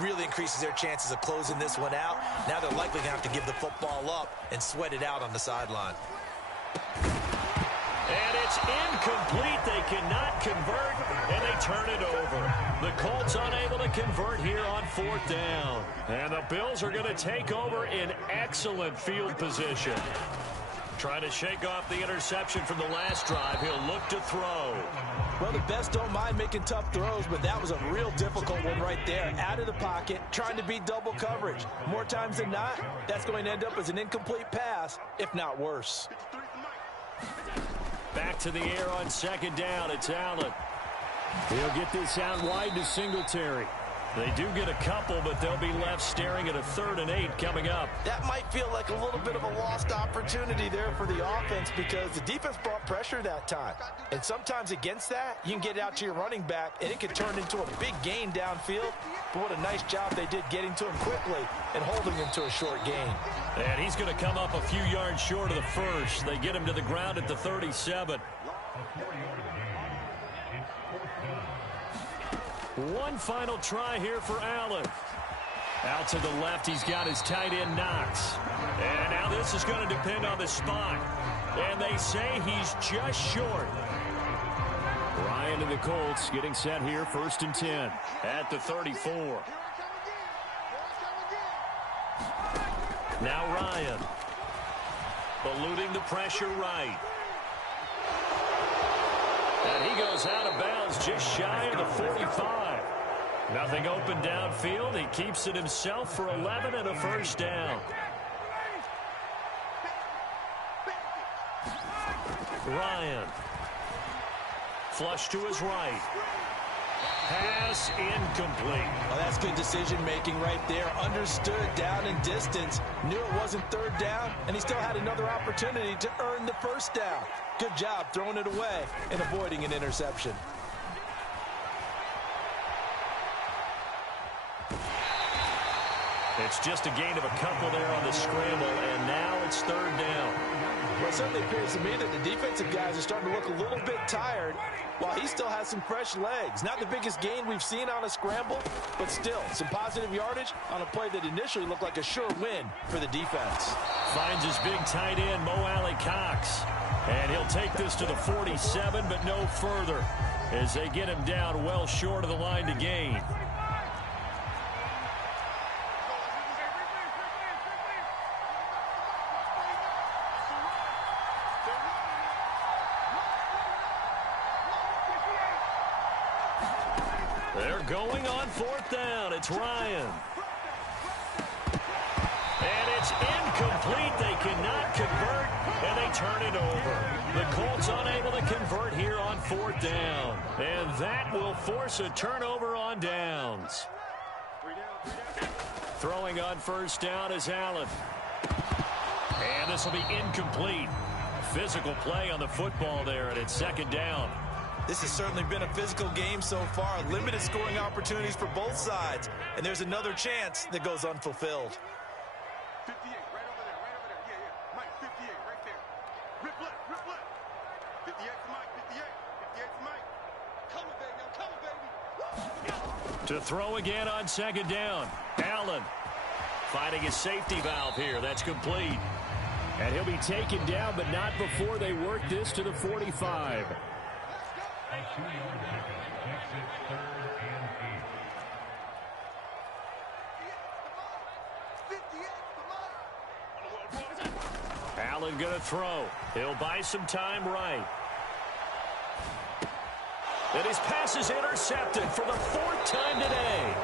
really increases their chances of closing this one out. Now they're likely going to have to give the football up and sweat it out on the sideline. And it's incomplete. They cannot convert, and they turn it over. The Colts unable to convert here on 4th down. And the Bills are going to take over in excellent field position. Trying to shake off the interception from the last drive. He'll look to throw. Well, the best don't mind making tough throws, but that was a real difficult one right there. Out of the pocket, trying to beat double coverage. More times than not, that's going to end up as an incomplete pass, if not worse. Back to the air on 2nd down. It's Allen. He'll get this out wide to Singletary. They do get a couple, but they'll be left staring at a 3rd and 8 coming up. That might feel like a little bit of a lost opportunity there for the offense, because the defense brought pressure that time. And sometimes against that, you can get out to your running back, and it can turn into a big gain downfield. But what a nice job they did getting to him quickly and holding him to a short gain. And he's going to come up a few yards short of the first. They get him to the ground at the 37. One final try here for Allen. Out to the left, he's got his tight end Knox. And now this is going to depend on the spot. And they say he's just short. Ryan and the Colts getting set here, 1st and 10. At the 34. Now Ryan. Eluding the pressure right. And he goes out of bounds just shy of the 45. Nothing open downfield. He keeps it himself for 11 and a first down. Ryan. Flush to his right. Pass incomplete. Well, that's good decision-making right there. Understood down and distance. Knew it wasn't third down, and he still had another opportunity to earn the first down. Good job throwing it away and avoiding an interception. It's just a gain of a couple there on the scramble, and now it's third down. Well, it certainly appears to me that the defensive guys are starting to look a little bit tired while he still has some fresh legs. Not the biggest gain we've seen on a scramble, but still some positive yardage on a play that initially looked like a sure win for the defense. Finds his big tight end, Mo Alley-Cox. And he'll take this to the 47, but no further as they get him down well short of the line to gain. They're going on fourth down. It's Ryan. And it's incomplete. They cannot convert, and they turn it over. The Colts unable to convert here on fourth down. And that will force a turnover on downs. Throwing on first down is Allen. And this will be incomplete. Physical play on the football there, and it's second down. This has certainly been a physical game so far. Limited scoring opportunities for both sides. And there's another chance that goes unfulfilled. 58, right over there. Yeah. Mike, 58, right there. Rip left. 58 for Mike, 58 for Mike. Come on, baby. To throw again on second down. Allen finding his safety valve here. That's complete. And he'll be taken down, but not before they work this to the 45. Allen going to throw. He'll buy some time right. And his pass is intercepted for the fourth time today.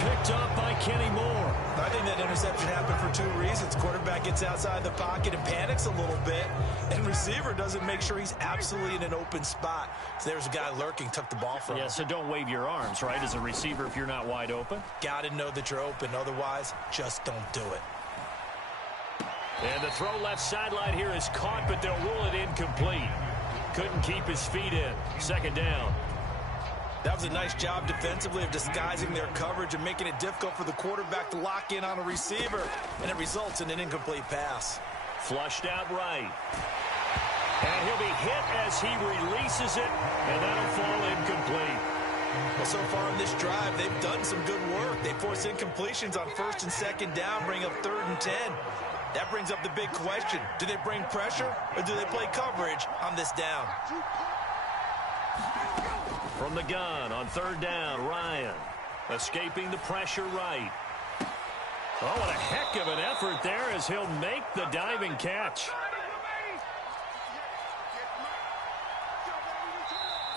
Picked up by Kenny Moore. I think that interception happened for two reasons. Quarterback gets outside the pocket and panics a little bit, and receiver doesn't make sure he's absolutely in an open spot. So there's a guy lurking, took the ball from him. Yeah, so don't wave your arms, right, as a receiver if you're not wide open. Got to know that you're open. Otherwise, just don't do it. And the throw left sideline here is caught, but they'll rule it incomplete. Couldn't keep his feet in. Second down. That was a nice job defensively of disguising their coverage and making it difficult for the quarterback to lock in on a receiver, and it results in an incomplete pass. Flushed out right. And he'll be hit as he releases it, and that'll fall incomplete. Well, so far in this drive, they've done some good work. They force incompletions on first and second down, bring up 3rd and 10. That brings up the big question. Do they bring pressure, or do they play coverage on this down? From the gun on 3rd down, Ryan. Escaping the pressure right. Oh, what a heck of an effort there as he'll make the diving catch.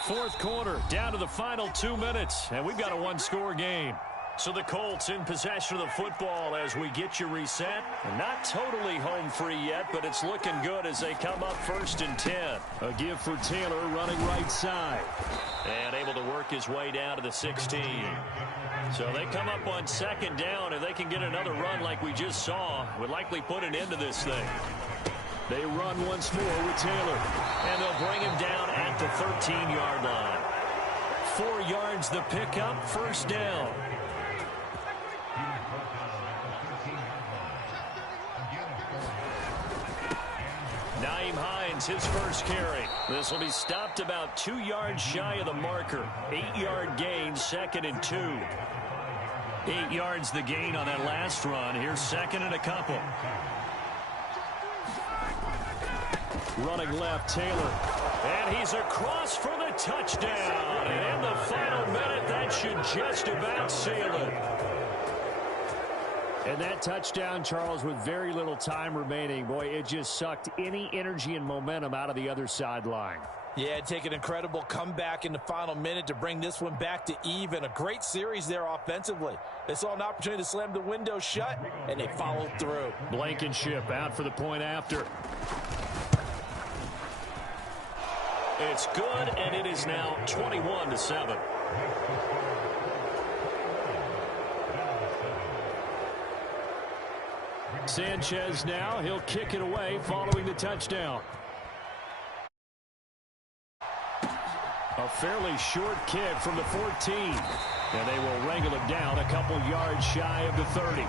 Fourth quarter, down to the final 2 minutes, and we've got a one-score game. So the Colts in possession of the football as we get you reset. Not totally home free yet, but it's looking good as they come up 1st and 10. A give for Taylor running right side. And able to work his way down to the 16. So they come up on 2nd down. If they can get another run like we just saw, would likely put an end to this thing. They run once more with Taylor. And they'll bring him down at the 13-yard line. 4 yards the pickup, 1st down. Naeem Hines, his first carry. This will be stopped about 2 yards shy of the marker. 8-yard gain, 2nd and 2. 8 yards the gain on that last run. Here's 2nd and a couple. Running left, Taylor. And he's across for the touchdown. And in the final minute, that should just about seal it. And that touchdown, Charles, with very little time remaining, boy, it just sucked any energy and momentum out of the other sideline. Yeah, take an incredible comeback in the final minute to bring this one back to even. A great series there offensively. They saw an opportunity to slam the window shut, and they followed through. Blankenship out for the point after. It's good, and it is now 21-7. Sanchez now, he'll kick it away following the touchdown. A fairly short kick from the 14. And they will wrangle it down a couple yards shy of the 30.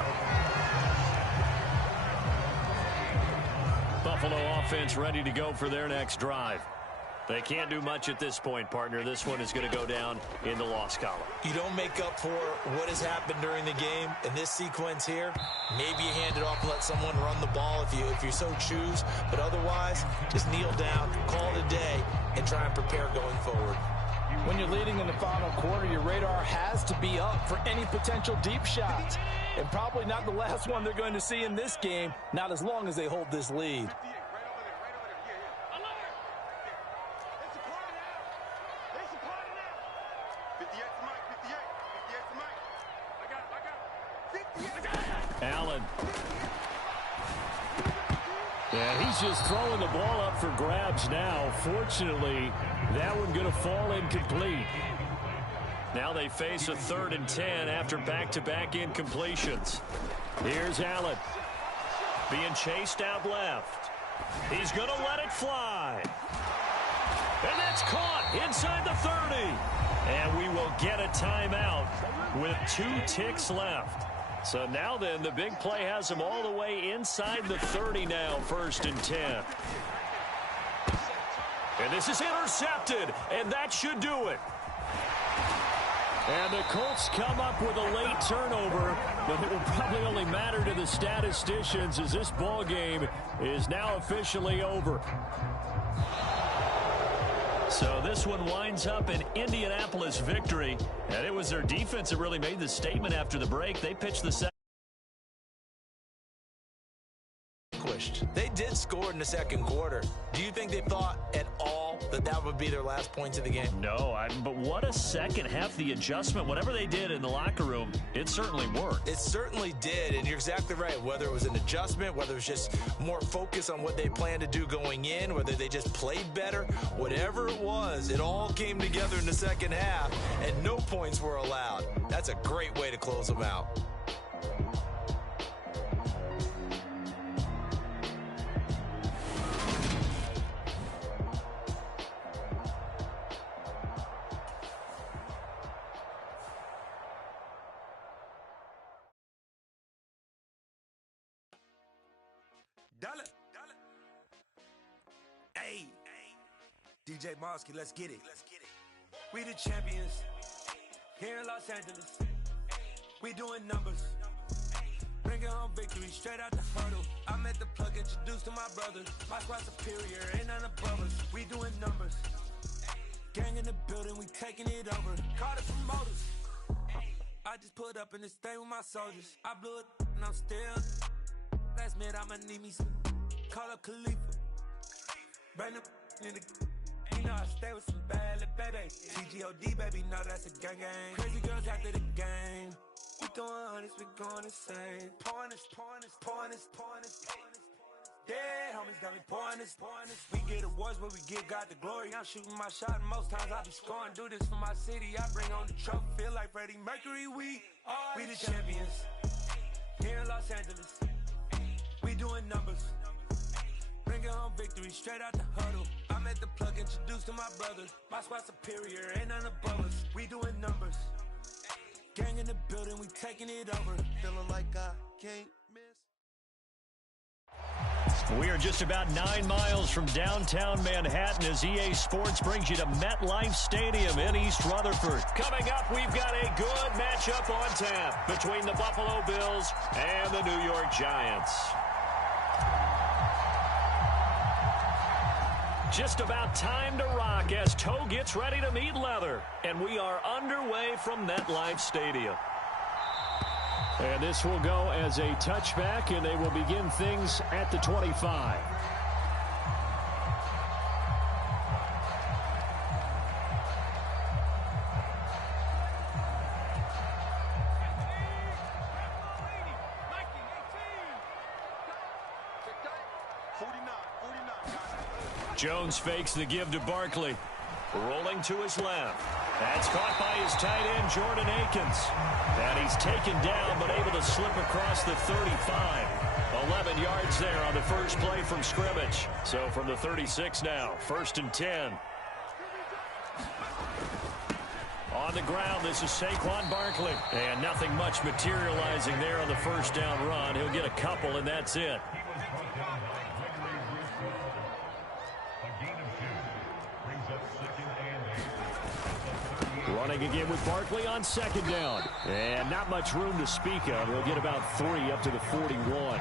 Buffalo offense ready to go for their next drive. They can't do much at this point, partner. This one is going to go down in the loss column. You don't make up for what has happened during the game in this sequence here. Maybe you hand it off and let someone run the ball if you so choose. But otherwise, just kneel down, call it a day, and try and prepare going forward. When you're leading in the final quarter, your radar has to be up for any potential deep shots. And probably not the last one they're going to see in this game, not as long as they hold this lead. Allen. And he's just throwing the ball up for grabs now. Fortunately, that one going to fall incomplete. Now they face a 3rd and 10 after back-to-back incompletions. Here's Allen. Being chased out left. He's going to let it fly. And that's caught inside the 30. And we will get a timeout with 2 ticks left. So now then, the big play has him all the way inside the 30 now, 1st and 10. And this is intercepted, and that should do it. And the Colts come up with a late turnover, but it will probably only matter to the statisticians as this ball game is now officially over. So this one winds up an Indianapolis victory, and it was their defense that really made the statement after the break. They pitched the second. They did score in the second quarter. Do you think they thought at all that would be their last points of the game? No, but what a second half. The adjustment, whatever they did in the locker room, it certainly worked. It certainly did, and you're exactly right. Whether it was an adjustment, whether it was just more focus on what they planned to do going in, whether they just played better, whatever it was, it all came together in the second half, and no points were allowed. That's a great way to close them out. Hey, DJ Mosky, let's get it. We the champions here in Los Angeles. We doing numbers. Bringing home victory straight out the huddle. I met the plug, introduced to my brothers. My squad superior, ain't none above us. We doing numbers. Gang in the building, we taking it over. Call the promoters. I just put up in this thing with my soldiers. I blew it and I'm still. Last minute I'ma need me some. Call up Khalifa. Bring them in the. You know I stay with some bad little baby. TGOD baby, no that's a gang gang. Crazy girls after the game. We throwing hundreds, we going insane. Pouring this. Dead homies got me pouring this. We get awards, but we give God the glory. I'm shooting my shot, and most times I be scoring. Do this for my city, I bring on the trophy. Feel like Freddie Mercury, we the champions here in Los Angeles. We doing numbers. Bringing home victory straight out the huddle. I met the plug, introduced to my brothers. My squad superior, ain't none above us. We doing numbers. Gang in the building, we taking it over. Feeling like I can't miss. We are just about 9 miles from downtown Manhattan as EA Sports brings you to MetLife Stadium in East Rutherford. Coming up, we've got a good matchup on tap between the Buffalo Bills and the New York Giants. Just about time to rock as toe gets ready to meet leather. And we are underway from MetLife Stadium. And this will go as a touchback, and they will begin things at the 25. Jones fakes the give to Barkley. Rolling to his left. That's caught by his tight end, Jordan Akins. And he's taken down, but able to slip across the 35. 11 yards there on the first play from scrimmage. So from the 36 now, 1st and 10. On the ground, this is Saquon Barkley. And nothing much materializing there on the first down run. He'll get a couple, and that's it. Running again with Barkley on 2nd down. And not much room to speak of. He'll get about 3 up to the 41.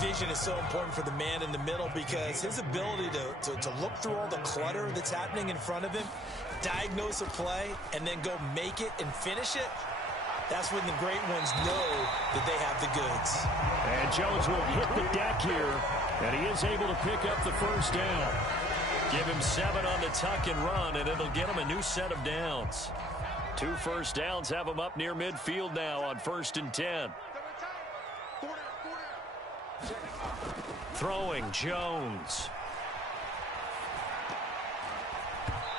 Vision is so important for the man in the middle because his ability to look through all the clutter that's happening in front of him, diagnose a play, and then go make it and finish it, that's when the great ones know that they have the goods. And Jones will hit the deck here, and he is able to pick up the first down. Give him 7 on the tuck and run, and it'll get him a new set of downs. 2 first downs have him up near midfield now on 1st and 10. Throwing, Jones.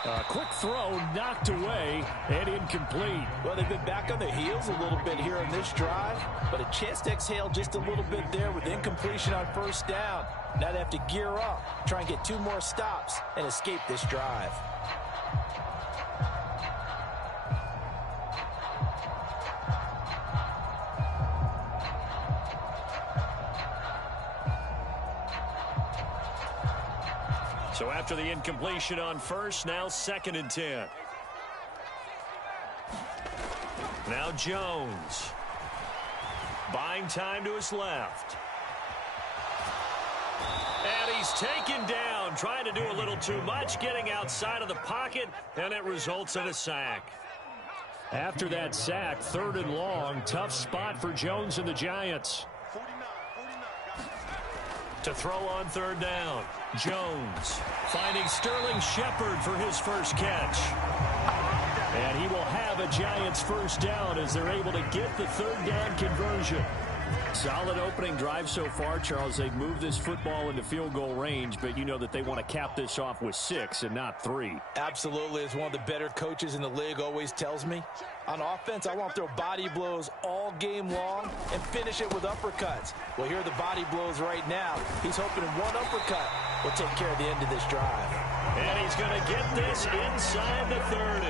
A quick throw knocked away and incomplete. Well, they've been back on their heels a little bit here on this drive, but a chance to exhale just a little bit there with incompletion on 1st down. Now they have to gear up, try and get 2 more stops, and escape this drive. So after the incompletion on 1st, now 2nd and 10. Now Jones. Buying time to his left. And he's taken down, trying to do a little too much, getting outside of the pocket, and it results in a sack. After that sack, 3rd and long, tough spot for Jones and the Giants. To throw on 3rd down, Jones finding Sterling Shepard for his first catch. And he will have a Giants first down as they're able to get the 3rd down conversion. Solid opening drive so far, Charles. They've moved this football into field goal range, but you know that they want to cap this off with 6 and not 3. Absolutely. As one of the better coaches in the league always tells me, on offense, I want to throw body blows all game long and finish it with uppercuts. Well, here are the body blows right now. He's hoping in one uppercut will take care of the end of this drive. And he's going to get this inside the 30.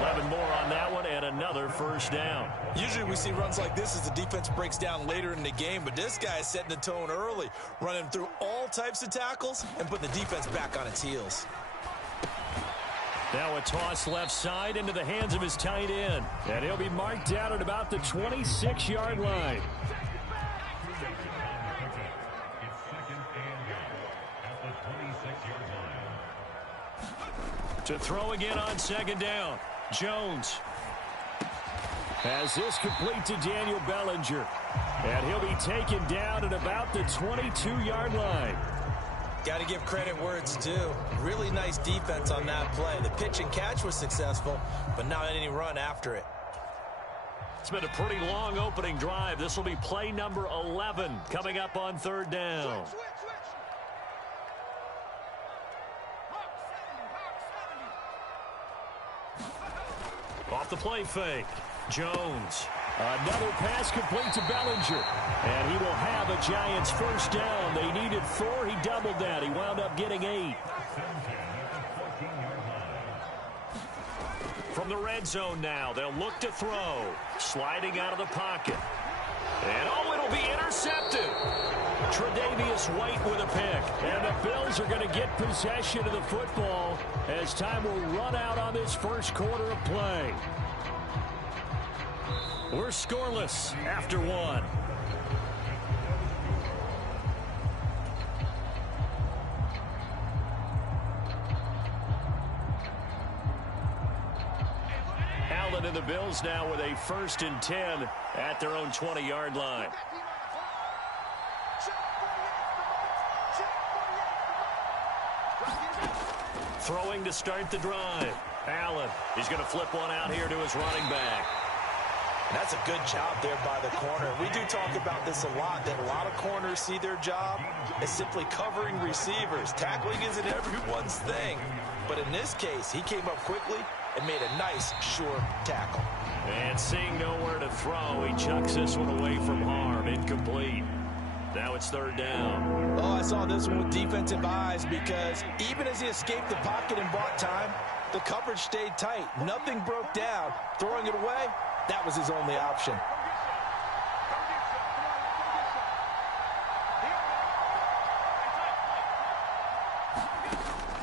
11 more on that one and another first down. Usually we see runs like this as the defense breaks down later in the game, but this guy is setting the tone early, running through all types of tackles and putting the defense back on its heels. Now a toss left side into the hands of his tight end. And he'll be marked down at about the 26-yard line. To throw again on 2nd down. Jones has this complete to Daniel Bellinger. And he'll be taken down at about the 22-yard line. Got to give credit where it's due. Really nice defense on that play. The pitch and catch was successful, but not any run after it. It's been a pretty long opening drive. This will be play number 11 coming up on 3rd down. Off the play fake. Jones. Another pass complete to Bellinger. And he will have a Giants first down. They needed 4. He doubled that. He wound up getting 8. From the red zone now, they'll look to throw. Sliding out of the pocket. And oh, it'll be intercepted. Tre'Davious White with a pick. And the Bills are going to get possession of the football as time will run out on this first quarter of play. We're scoreless after 1. Allen and the Bills now with a 1st and 10 at their own 20-yard line. Throwing to start the drive. Allen, he's going to flip one out here to his running back. And that's a good job there by the corner. We do talk about this a lot, that a lot of corners see their job as simply covering receivers. Tackling isn't everyone's thing. But in this case, he came up quickly and made a nice, sure tackle. And seeing nowhere to throw, he chucks this one away from harm. Incomplete. Now it's third down. Oh, I saw this one with defensive eyes because even as he escaped the pocket and bought time, the coverage stayed tight. Nothing broke down. Throwing it away, that was his only option.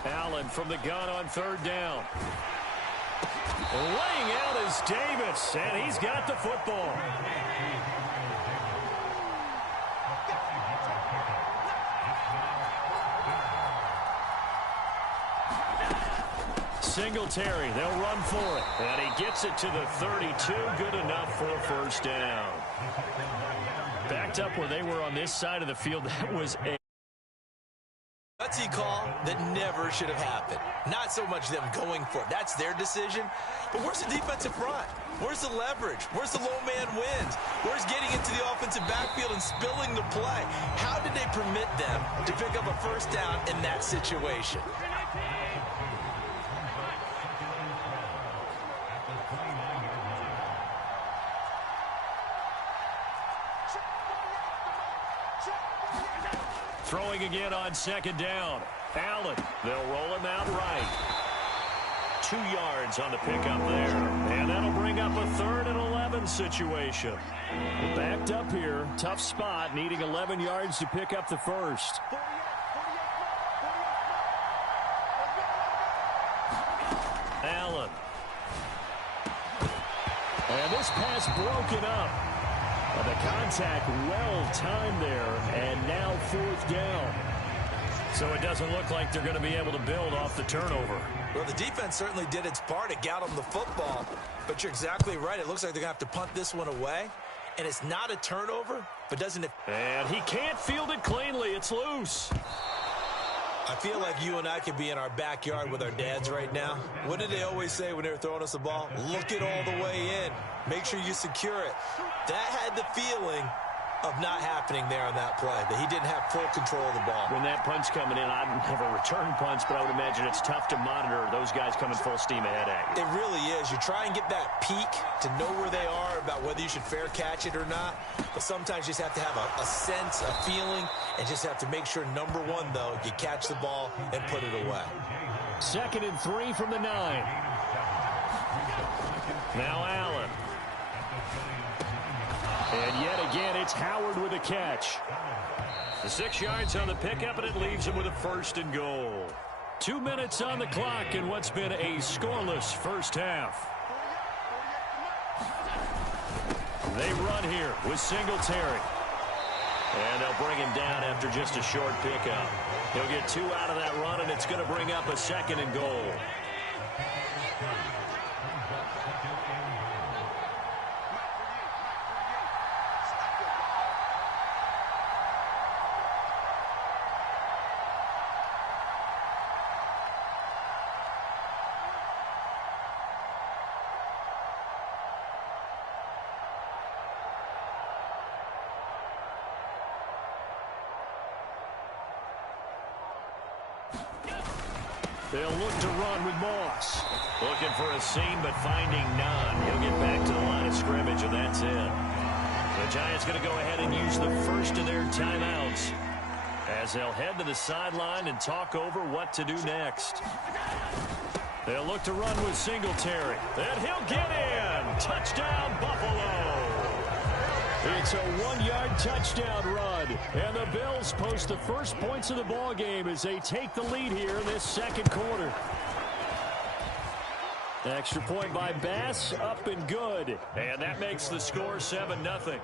Allen from the gun on third down. Laying out is Davis, and he's got the football. Singletary, they'll run for it. And he gets it to the 32, good enough for a first down. Backed up where they were on this side of the field, that was a gutsy call that never should have happened. Not so much them going for it. That's their decision. But where's the defensive front? Where's the leverage? Where's the low man wins? Where's getting into the offensive backfield and spilling the play? How did they permit them to pick up a first down in that situation? Throwing again on second down. Allen, they'll roll him out right. 2 yards on the pickup there. And that'll bring up a 3rd and 11 situation. Backed up here. Tough spot, needing 11 yards to pick up the first. Allen. And this pass broken up. The contact well timed there, and now 4th down. So it doesn't look like they're going to be able to build off the turnover. Well, the defense certainly did its part to get them the football, but you're exactly right. It looks like they're going to have to punt this one away, and it's not a turnover, but doesn't it? And he can't field it cleanly. It's loose. I feel like you and I could be in our backyard with our dads right now. What did they always say when they were throwing us the ball? Look it all the way in. Make sure you secure it. That had the feeling of not happening there on that play, that he didn't have full control of the ball. When that punch coming in, I never return punch, but I would imagine it's tough to monitor those guys coming full steam ahead at you. It really is. You try and get that peek to know where they are, about whether you should fair catch it or not, but sometimes you just have to have a sense, a feeling, and just have to make sure, number one, though, you catch the ball and put it away. 2nd and 3 from the 9. Now Allen. And yet again, it's Howard with a catch. The 6 yards on the pickup, and it leaves him with a 1st and goal. 2 minutes on the clock in what's been a scoreless first half. They run here with Singletary. And they'll bring him down after just a short pickup. He'll get 2 out of that run, and it's going to bring up a 2nd and goal. They'll look to run with Moss. Looking for a seam, but finding none. He'll get back to the line of scrimmage, and that's it. The Giants going to go ahead and use the first of their timeouts as they'll head to the sideline and talk over what to do next. They'll look to run with Singletary. And he'll get in. Touchdown, Buffalo. It's a 1-yard touchdown run, and the Bills post the first points of the ball game as they take the lead here in this 2nd quarter. Extra point by Bass, up and good, and that makes the score 7-0.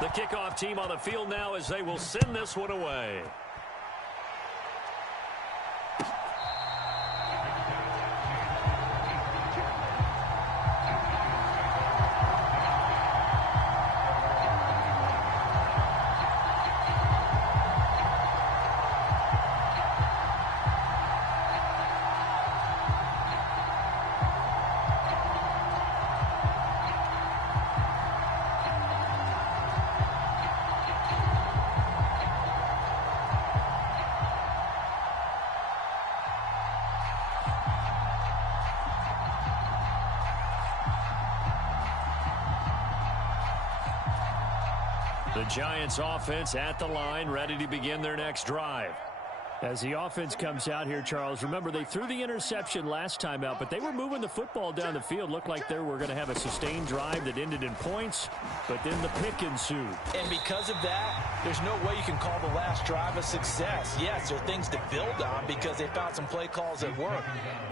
The kickoff team on the field now as they will send this one away. The Giants offense at the line, ready to begin their next drive. As the offense comes out here, Charles, remember they threw the interception last time out, but they were moving the football down the field. Looked like they were going to have a sustained drive that ended in points, but then the pick ensued. And because of that, there's no way you can call the last drive a success. Yes, there are things to build on because they found some play calls that work.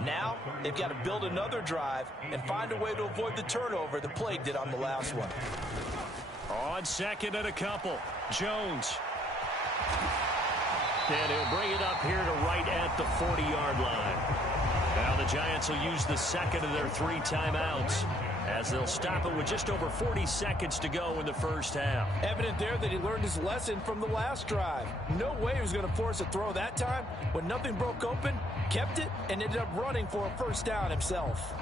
Now, they've got to build another drive and find a way to avoid the turnover the plague did on the last one. On second and a couple, Jones. And he'll bring it up here to right at the 40-yard line. Now the Giants will use the second of their 3 timeouts as they'll stop it with just over 40 seconds to go in the first half. Evident there that he learned his lesson from the last drive. No way he was going to force a throw that time when nothing broke open, kept it, and ended up running for a first down himself.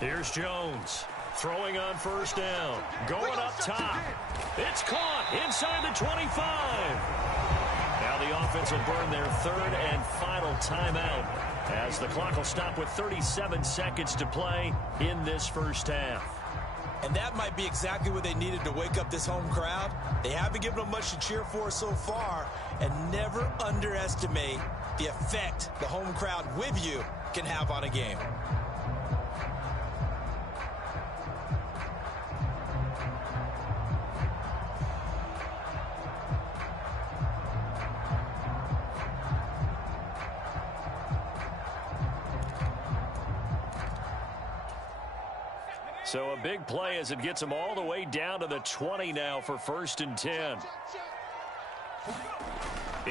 Here's Jones, throwing on first down, going up top. It's caught inside the 25. Now the offense will burn their 3rd and final timeout as the clock will stop with 37 seconds to play in this first half. And that might be exactly what they needed to wake up this home crowd. They haven't given them much to cheer for so far, and never underestimate the effect the home crowd with you can have on a game. So a big play as it gets them all the way down to the 20 now for 1st and 10.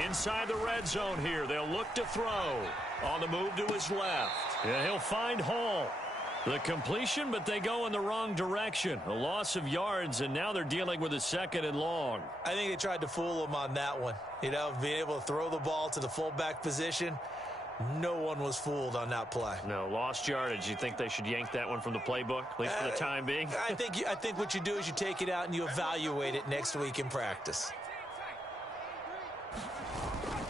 Inside the red zone here, they'll look to throw. On the move to his left. Yeah, he'll find Hall. The completion, but they go in the wrong direction. A loss of yards, and now they're dealing with a 2nd and long. I think they tried to fool him on that one. You know, being able to throw the ball to the fullback position. No one was fooled on that play. No, lost yardage. You think they should yank that one from the playbook, at least for the time being? I think what you do is you take it out and you evaluate it next week in practice.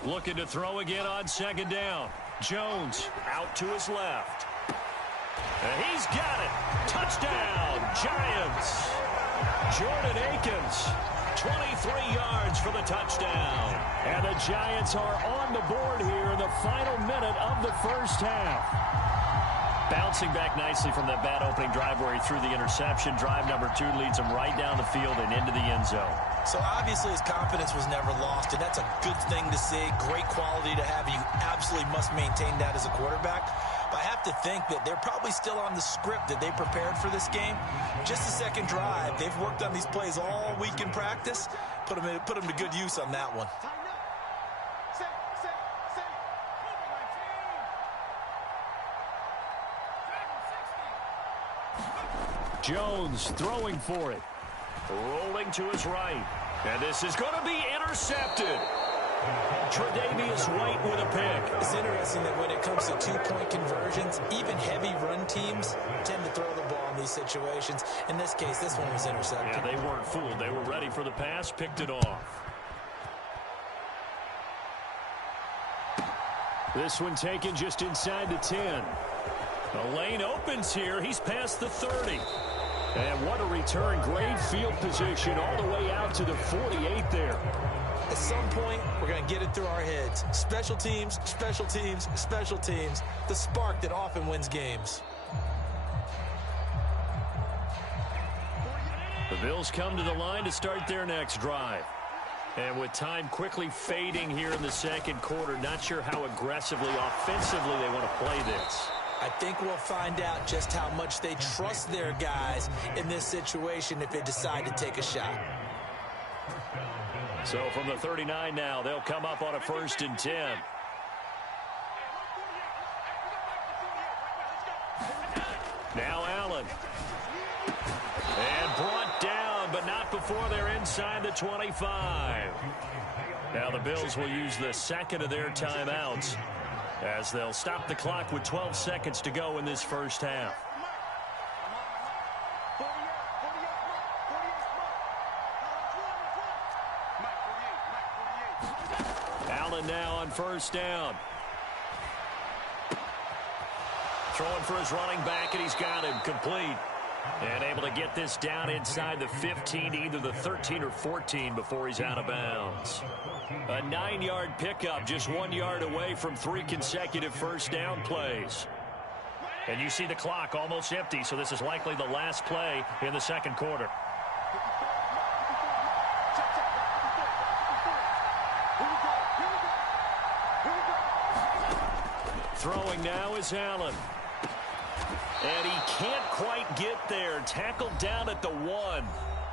Looking to throw again on 2nd down. Jones out to his left. And he's got it. Touchdown, Giants. Jordan Akins, 23 yards for the touchdown. And the Giants are on the board here in the final minute of the first half. Bouncing back nicely from that bad opening drive where he threw the interception. Drive number 2 leads him right down the field and into the end zone. So obviously his confidence was never lost, and that's a good thing to see. Great quality to have. You absolutely must maintain that as a quarterback. But I have to think that they're probably still on the script that they prepared for this game. Just the second drive. They've worked on these plays all week in practice. Put them to good use on that one. Jones throwing for it. Rolling to his right. And this is going to be intercepted. Tre'Davious White with a pick. It's interesting that when it comes to 2-point conversions, even heavy run teams tend to throw the ball in these situations. In this case, this one was intercepted. Yeah, they weren't fooled. They were ready for the pass, picked it off. This one taken just inside the 10. The lane opens here. He's past the 30. And what a return. Great field position all the way out to the 48 there. At some point, we're going to get it through our heads. Special teams, special teams, special teams. The spark that often wins games. The Bills come to the line to start their next drive. And with time quickly fading here in the second quarter, not sure how aggressively, offensively they want to play this. I think we'll find out just how much they trust their guys in this situation if they decide to take a shot. So from the 39 now, they'll come up on a 1st and 10. Now Allen. And brought down, but not before they're inside the 25. Now the Bills will use the second of their timeouts as they'll stop the clock with 12 seconds to go in this first half. Allen now on first down. Throwing for his running back, and he's got him complete. And able to get this down inside the 15, either the 13 or 14 before he's out of bounds. A 9-yard pickup, just 1 yard away from 3 consecutive first down plays. And you see the clock almost empty, so this is likely the last play in the second quarter. Throwing now is Allen. And he can't quite get there. Tackled down at the 1.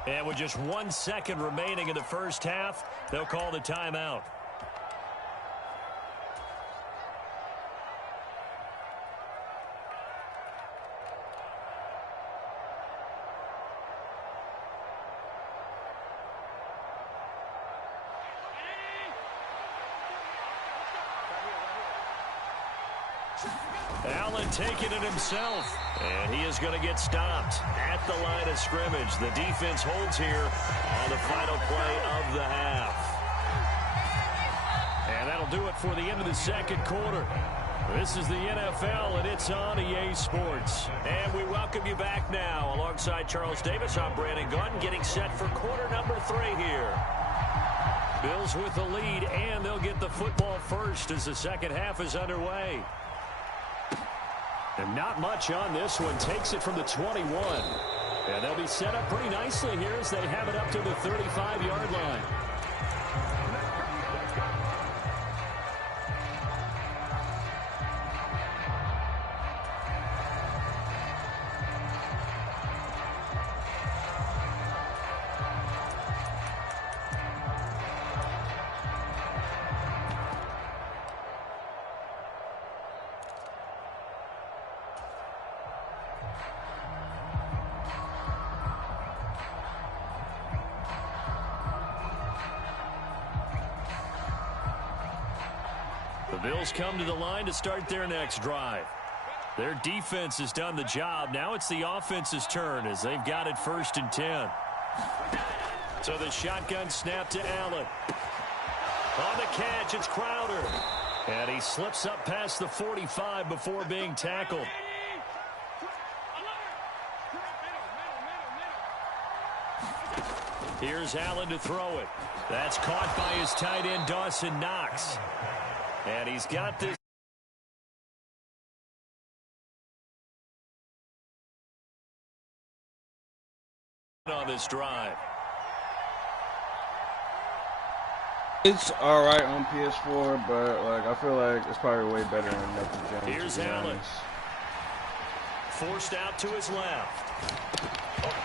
And with just 1 second remaining in the first half, they'll call the timeout. Allen taking it himself, and he is going to get stopped at the line of scrimmage. The defense holds here on the final play of the half. And that'll do it for the end of the second quarter. This is the NFL, and it's on EA Sports. And we welcome you back now. Alongside Charles Davis, I'm Brandon Gordon, getting set for quarter number 3 here. Bills with the lead, and they'll get the football first as the second half is underway. And not much on this one. Takes it from the 21. And they'll be set up pretty nicely here as they have it up to the 35-yard line. The Bills come to the line to start their next drive. Their defense has done the job. Now it's the offense's turn as they've got it 1st and 10. So the shotgun snap to Allen. On the catch, it's Crowder. And he slips up past the 45 before being tackled. Here's Allen to throw it. That's caught by his tight end, Dawson Knox. And he's got this on this drive. It's alright on PS4, but I feel like it's probably way better than Nothing Jones. Here's Allen. Forced out to his left.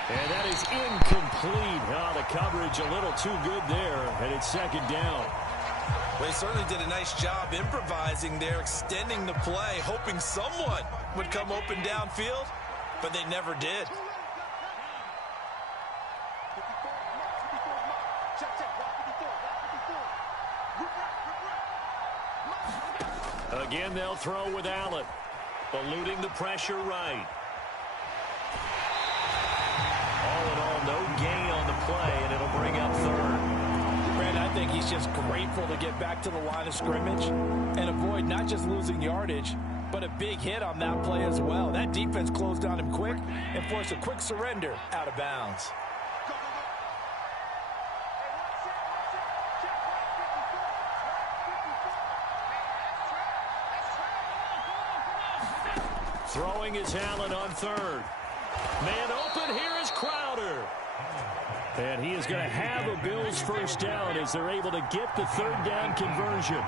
And that is incomplete. Oh, the coverage a little too good there, and it's second down. Well, he certainly did a nice job improvising there, extending the play, hoping someone would come open downfield, but they never did. Again, they'll throw with Allen, eluding the pressure right. All in all, no gain on the play, and it'll bring up 3rd. I think he's just grateful to get back to the line of scrimmage and avoid not just losing yardage, but a big hit on that play as well. That defense closed on him quick and forced a quick surrender out of bounds. Throwing is Allen on 3rd. Man open, here is Crowder. And he is going to have a Bills first down as they're able to get the 3rd down conversion.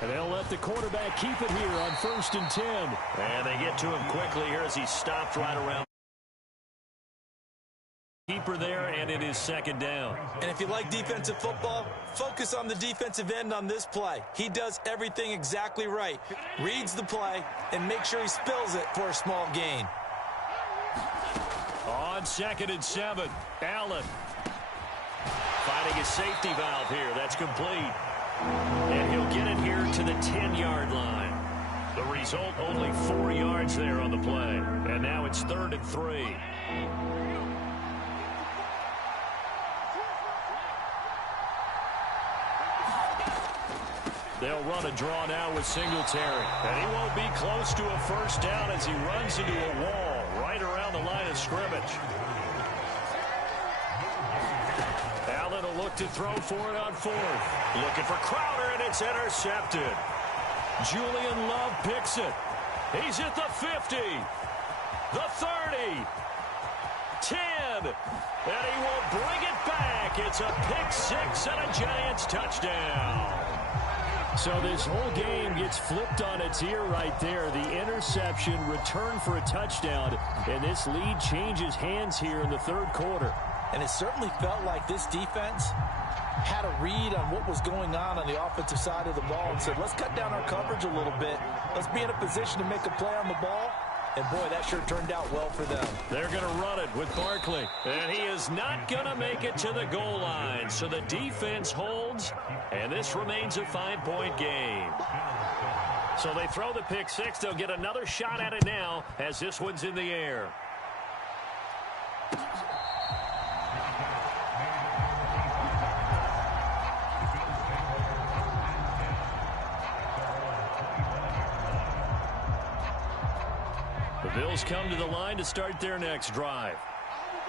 And they'll let the quarterback keep it here on 1st and 10. And they get to him quickly here as he stopped right around. Keeper there, and it is 2nd down. And if you like defensive football, focus on the defensive end on this play. He does everything exactly right. Reads the play and makes sure he spills it for a small gain. On 2nd and 7, Allen finding his safety valve here. That's complete. And he'll get it here to the 10-yard line. The result, only 4 yards there on the play. And now it's 3rd and 3. They'll run a draw now with Singletary. And he won't be close to a first down as he runs into a wall right around the line of scrimmage. Allen will look to throw for it on 4th. Looking for Crowder, and it's intercepted. Julian Love picks it. He's at the 50, the 30, 10, and he will bring it back. It's a pick 6 and a Giants touchdown. So this whole game gets flipped on its ear right there. The interception, return for a touchdown, and this lead changes hands here in the 3rd quarter. And it certainly felt like this defense had a read on what was going on the offensive side of the ball and said, let's cut down our coverage a little bit. Let's be in a position to make a play on the ball. And, boy, that sure turned out well for them. They're going to run it with Barkley. And he is not going to make it to the goal line. So the defense holds, and this remains a 5-point game. So they throw the pick 6. They'll get another shot at it now as this one's in the air. The Bills come to the line to start their next drive.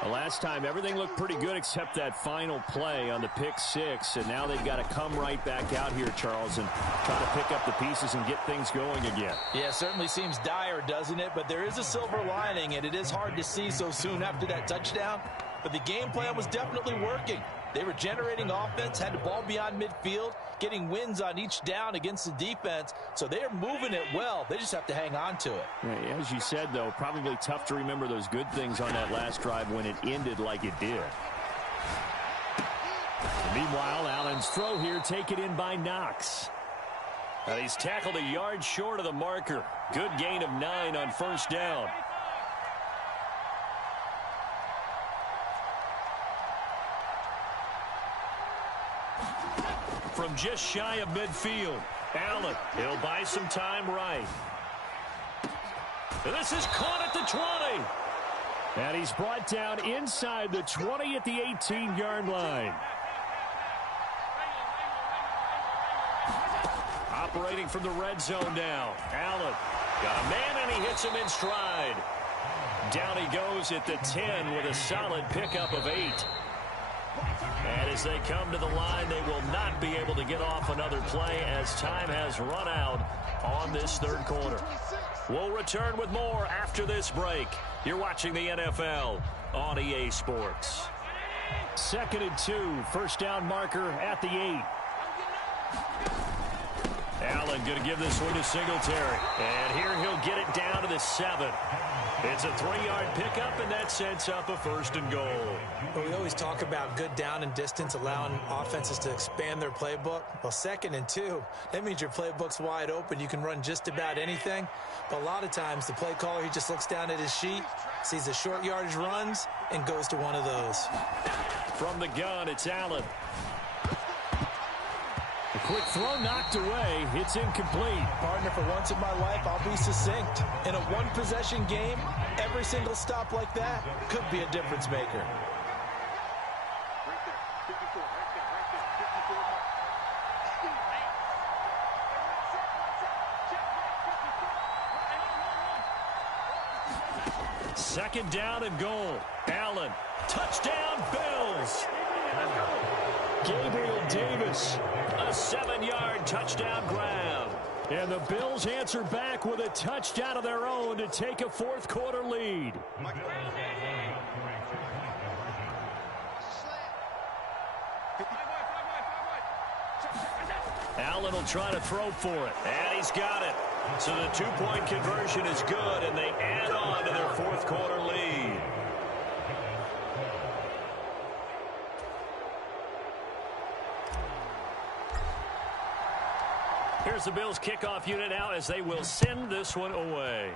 The last time, everything looked pretty good except that final play on the pick 6. And now they've got to come right back out here, Charles, and try to pick up the pieces and get things going again. Yeah, it certainly seems dire, doesn't it? But there is a silver lining, and it is hard to see so soon after that touchdown. But the game plan was definitely working. They were generating offense, had the ball beyond midfield, getting wins on each down against the defense. So they are moving it well. They just have to hang on to it. Yeah, as you said, though, probably tough to remember those good things on that last drive when it ended like it did. Meanwhile, Allen's throw here taken in by Knox. And he's tackled a yard short of the marker. Good gain of 9 on first down. From just shy of midfield, Allen, he'll buy some time right. And this is caught at the 20. And he's brought down inside the 20 at the 18-yard line. Operating from the red zone now. Allen got a man, and he hits him in stride. Down he goes at the 10 with a solid pickup of 8. And as they come to the line, they will not be able to get off another play as time has run out on this 3rd quarter. We'll return with more after this break. You're watching the NFL on EA Sports. 2nd and 2, first down marker at the 8. Allen going to give this one to Singletary. And here he'll get it down to the 7. It's a 3-yard pickup, and that sets up a 1st and goal. Well, we always talk about good down and distance, allowing offenses to expand their playbook. Well, 2nd and 2, that means your playbook's wide open. You can run just about anything. But a lot of times, the play caller, he just looks down at his sheet, sees the short yardage runs, and goes to one of those. From the gun, it's Allen. A quick throw knocked away. It's incomplete. Partner, for once in my life, I'll be succinct. In a one-possession game, every single stop like that could be a difference maker. Second down and goal. Allen, touchdown Bills. Gabriel Davis, a 7-yard touchdown grab. And the Bills answer back with a touchdown of their own to take a 4th quarter lead. Allen will try to throw for it, and he's got it. So the 2-point conversion is good, and they add on to their 4th quarter lead. Here's the Bills kickoff unit out as they will send this one away.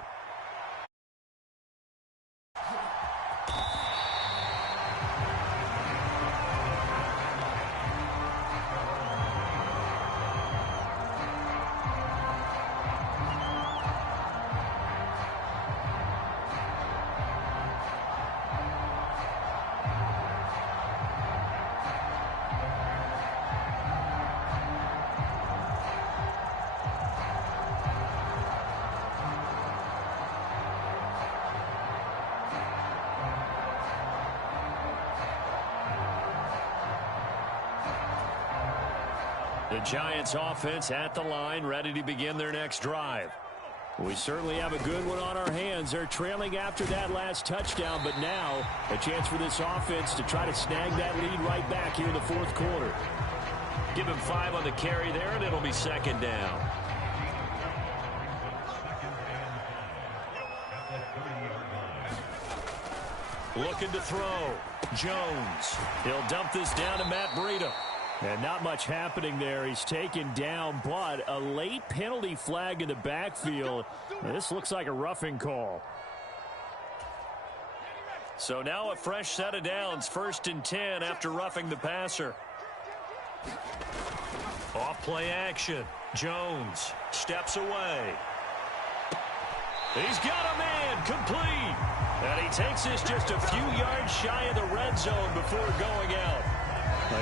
The Giants offense at the line, ready to begin their next drive. We certainly have a good one on our hands. They're trailing after that last touchdown, but now a chance for this offense to try to snag that lead right back here in the fourth quarter. Give him 5 on the carry there, and it'll be second down. Looking to throw. Jones. He'll dump this down to Matt Breida. And not much happening there. He's taken down, but a late penalty flag in the backfield. This looks like a roughing call. So now a fresh set of downs, 1st and 10 after roughing the passer. Off play action. Jones steps away. He's got a man, complete. And he takes this just a few yards shy of the red zone before going out.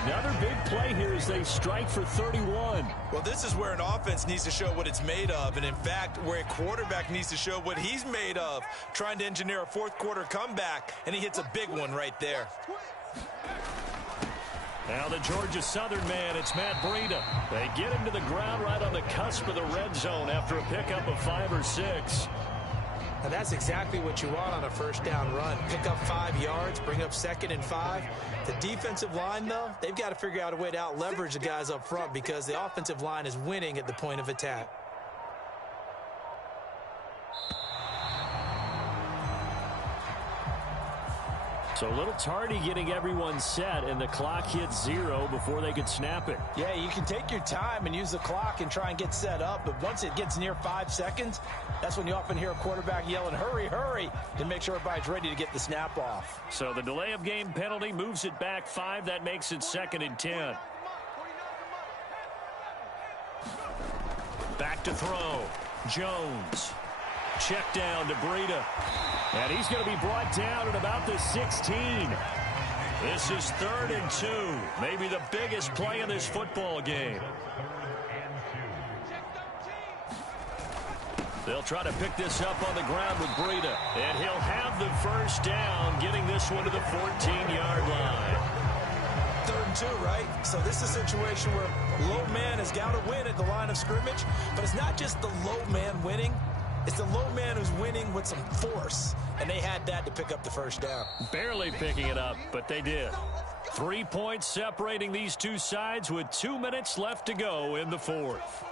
Another big play here as they strike for 31. Well, this is where an offense needs to show what it's made of, and in fact, where a quarterback needs to show what he's made of, trying to engineer a fourth quarter comeback, and he hits a big one right there. Now the Georgia Southern man, it's Matt Breida. They get him to the ground right on the cusp of the red zone after a pickup of 5 or 6. And that's exactly what you want on a first down run. Pick up 5 yards, bring up 2nd and 5. The defensive line, though, they've got to figure out a way to out-leverage the guys up front because the offensive line is winning at the point of attack. So a little tardy getting everyone set, and the clock hits 0 before they could snap it. Yeah, you can take your time and use the clock and try and get set up, but once it gets near 5 seconds, that's when you often hear a quarterback yelling, hurry, hurry, to make sure everybody's ready to get the snap off. So the delay of game penalty moves it back 5. That makes it 2nd and 10. Back to throw. Jones. Check down to Breida. And he's going to be brought down at about the 16. This is 3rd and 2. Maybe the biggest play in this football game. They'll try to pick this up on the ground with Breida. And he'll have the first down, getting this one to the 14-yard line. 3rd and 2, right? So this is a situation where low man has got to win at the line of scrimmage, but it's not just the low man winning. It's the low man who's winning with some force, and they had that to pick up the first down. Barely picking it up, but they did. 3 points separating these two sides with 2 minutes left to go in the fourth.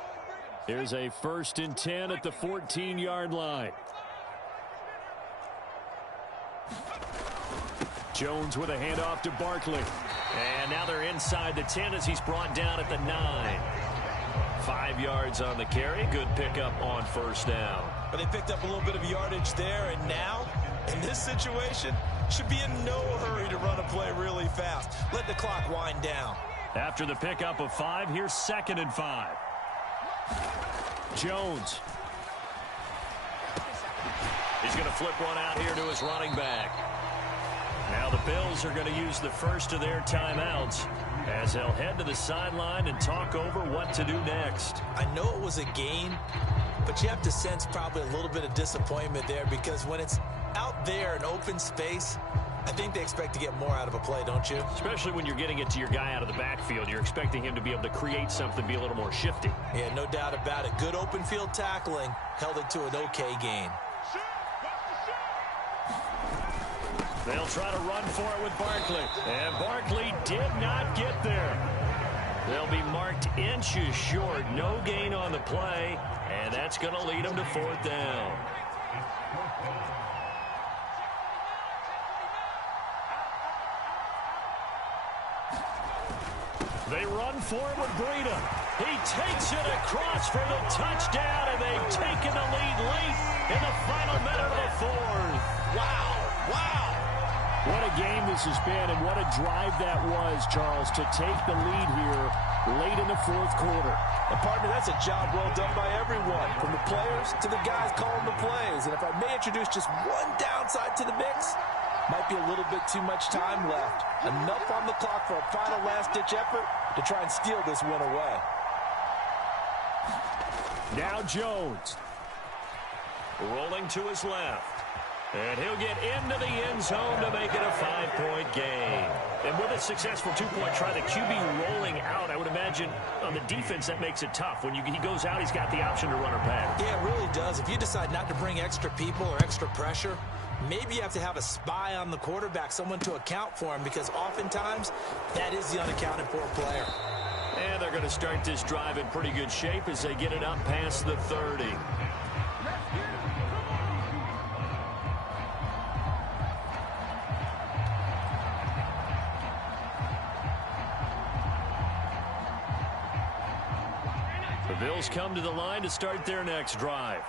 Here's a 1st and 10 at the 14-yard line. Jones with a handoff to Barkley. And now they're inside the 10 as he's brought down at the 9. 5 yards on the carry. Good pickup on first down. But they picked up a little bit of yardage there, and now, in this situation, should be in no hurry to run a play really fast. Let the clock wind down. After the pickup of 5, here's 2nd and 5. Jones. He's going to flip one out here to his running back. Now the Bills are going to use the first of their timeouts as they'll head to the sideline and talk over what to do next. I know it was a gain, but you have to sense probably a little bit of disappointment there because when it's out there in open space, I think they expect to get more out of a play, don't you? Especially when you're getting it to your guy out of the backfield. You're expecting him to be able to create something, be a little more shifty. Yeah, no doubt about it. Good open field tackling held it to an okay gain. They'll try to run for it with Barkley. And Barkley did not get there. They'll be marked inches short. No gain on the play. And that's going to lead them to 4th down. They run for it with Breida. He takes it across for the touchdown, and they've taken the lead late in the final minute of the fourth. Wow. Wow. What a game this has been, and what a drive that was, Charles, to take the lead here late in the fourth quarter. And, partner, that's a job well done by everyone, from the players to the guys calling the plays. And if I may introduce just one downside to the mix, might be a little bit too much time left. Enough on the clock for a final last-ditch effort to try and steal this win away. Now Jones. Rolling to his left. And he'll get into the end zone to make it a 5-point game. And with a successful two-point try, the QB rolling out, I would imagine on the defense that makes it tough. When he goes out, he's got the option to run or pass. Yeah, it really does. If you decide not to bring extra people or extra pressure, maybe you have to have a spy on the quarterback, someone to account for him, because oftentimes that is the unaccounted for player. And they're going to start this drive in pretty good shape as they get it up past the 30. The Bills come to the line to start their next drive.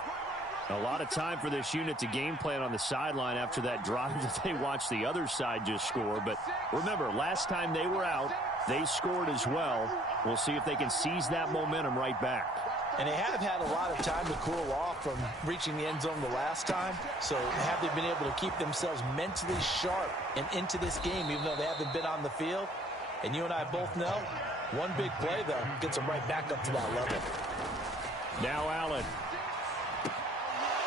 A lot of time for this unit to game plan on the sideline after that drive that they watched the other side just score. But remember, last time they were out, they scored as well. We'll see if they can seize that momentum right back. And they have had a lot of time to cool off from reaching the end zone the last time. So have they been able to keep themselves mentally sharp and into this game, even though they haven't been on the field? And you and I both know, one big play, though, gets them right back up to that level. Now Allen.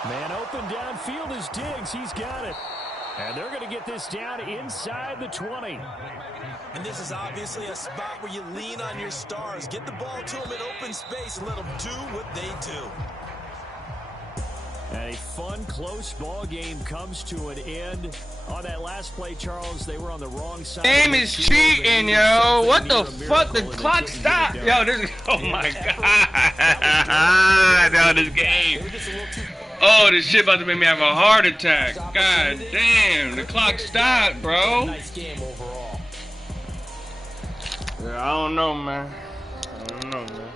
Man open downfield is Diggs. He's got it. And they're going to get this down inside the 20. And this is obviously a spot where you lean on your stars. Get the ball to them in open space and let them do what they do. And a fun, close ball game comes to an end. On that last play, Charles, they were on the wrong side. Game is cheating, yo. What the fuck? The clock stopped. Yo, this is, oh my God. Yo, this game. Oh, this shit about to make me have a heart attack. God damn, the clock stopped, bro. Nice game overall. Yeah, I don't know, man. I don't know, man.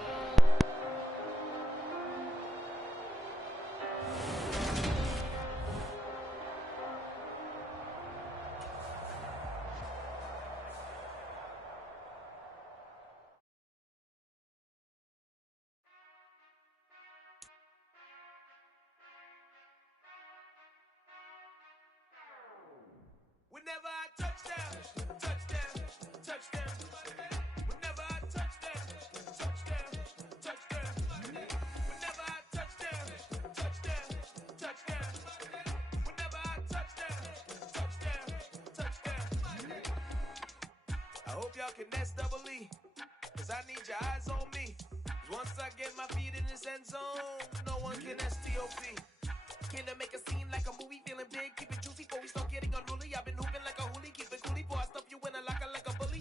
Whenever I touchdown, touchdown, touchdown. Whenever I touchdown, touchdown, touchdown. Whenever I touchdown, touchdown, touchdown. Whenever I touchdown, touchdown, touchdown. I hope y'all can SEE, cause I need your eyes on me. Once I get my feet in this end zone, no one can STOP. Can I make a scene like a movie, feeling big, keep it juicy before we start getting unruly. I've been hooping like a hoolie, keep it coolie, before I stuff you in a locker like a bully.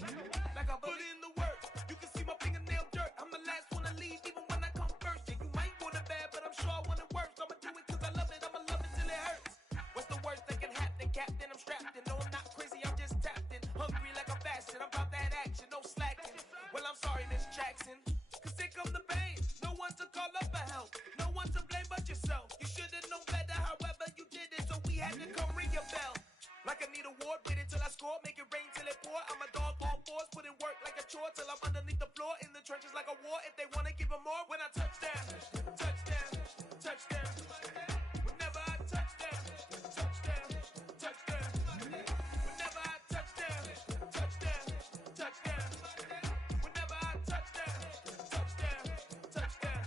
Like I put in the work, you can see my fingernail dirt. I'm the last one to leave, even when I come first. Yeah, you might want it bad, but I'm sure I want it worse. I'ma do it cause I love it, I'ma love it till it hurts. What's the worst that can happen, Captain? I'm strapped in, no I'm not crazy, I'm just tapped in. Hungry like a fashion, I'm about that action, no slacking. Well, I'm sorry, Miss Jackson, cause here come the pain. No one to call up for help, no one to blame but yourself. You should've known better, however you did it, so we had to come ring your bell. Like I need a award, wait until I score, make it rain till it pour. I'm a dog on fours, put in work like a chore till I'm underneath the floor, in the trenches like a war. If they wanna give them more, when I touchdown, touchdown, touchdown. Whenever I touchdown, touchdown, touchdown. Whenever I touchdown, touchdown, touchdown. Whenever I touchdown, touchdown, touchdown.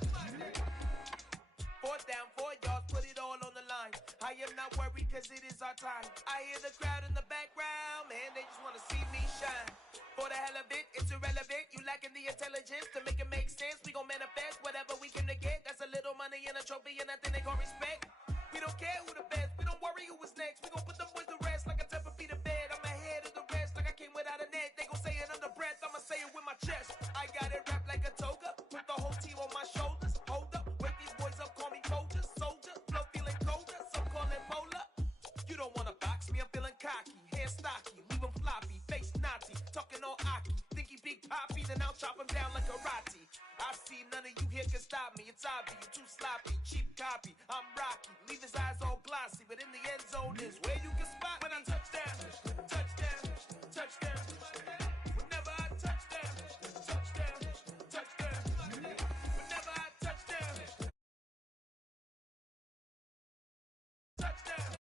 Fourth down, 4 yards, put it all on the line. I am not worried cause it is our time. I hear the crowd in the background, man, they just wanna see me shine. For the hell of it, it's irrelevant. You lacking the intelligence to make it make sense. We gon' manifest whatever we came to get. That's a little money and a trophy and nothing they gon' respect. We don't care who the best, we don't worry who is next. We gon' put them boys to rest like a 10 feet of bed. I'm ahead of the rest like I came without a net. They gon' say it under breath, I'ma say it with my chest. I got it wrapped like a toga, put the whole team on my shoulders. Hold up, wake these boys up, call me soldier, soldier. Flow feeling colder, some call it polar. You don't wanna box me, I'm feeling cocky. Hair stocky, leave him floppy, face Nazi. Talking all aki, think he big poppy, then I'll chop him down like karate. I see none of you here can stop me. It's obvious, you too sloppy, cheap copy. I'm Rocky, leave his eyes all glossy, but in the end zone is where you can spot when I touchdown, touchdown, touchdown. Whenever I touchdown, touchdown, touchdown. Whenever I touchdown, touchdown.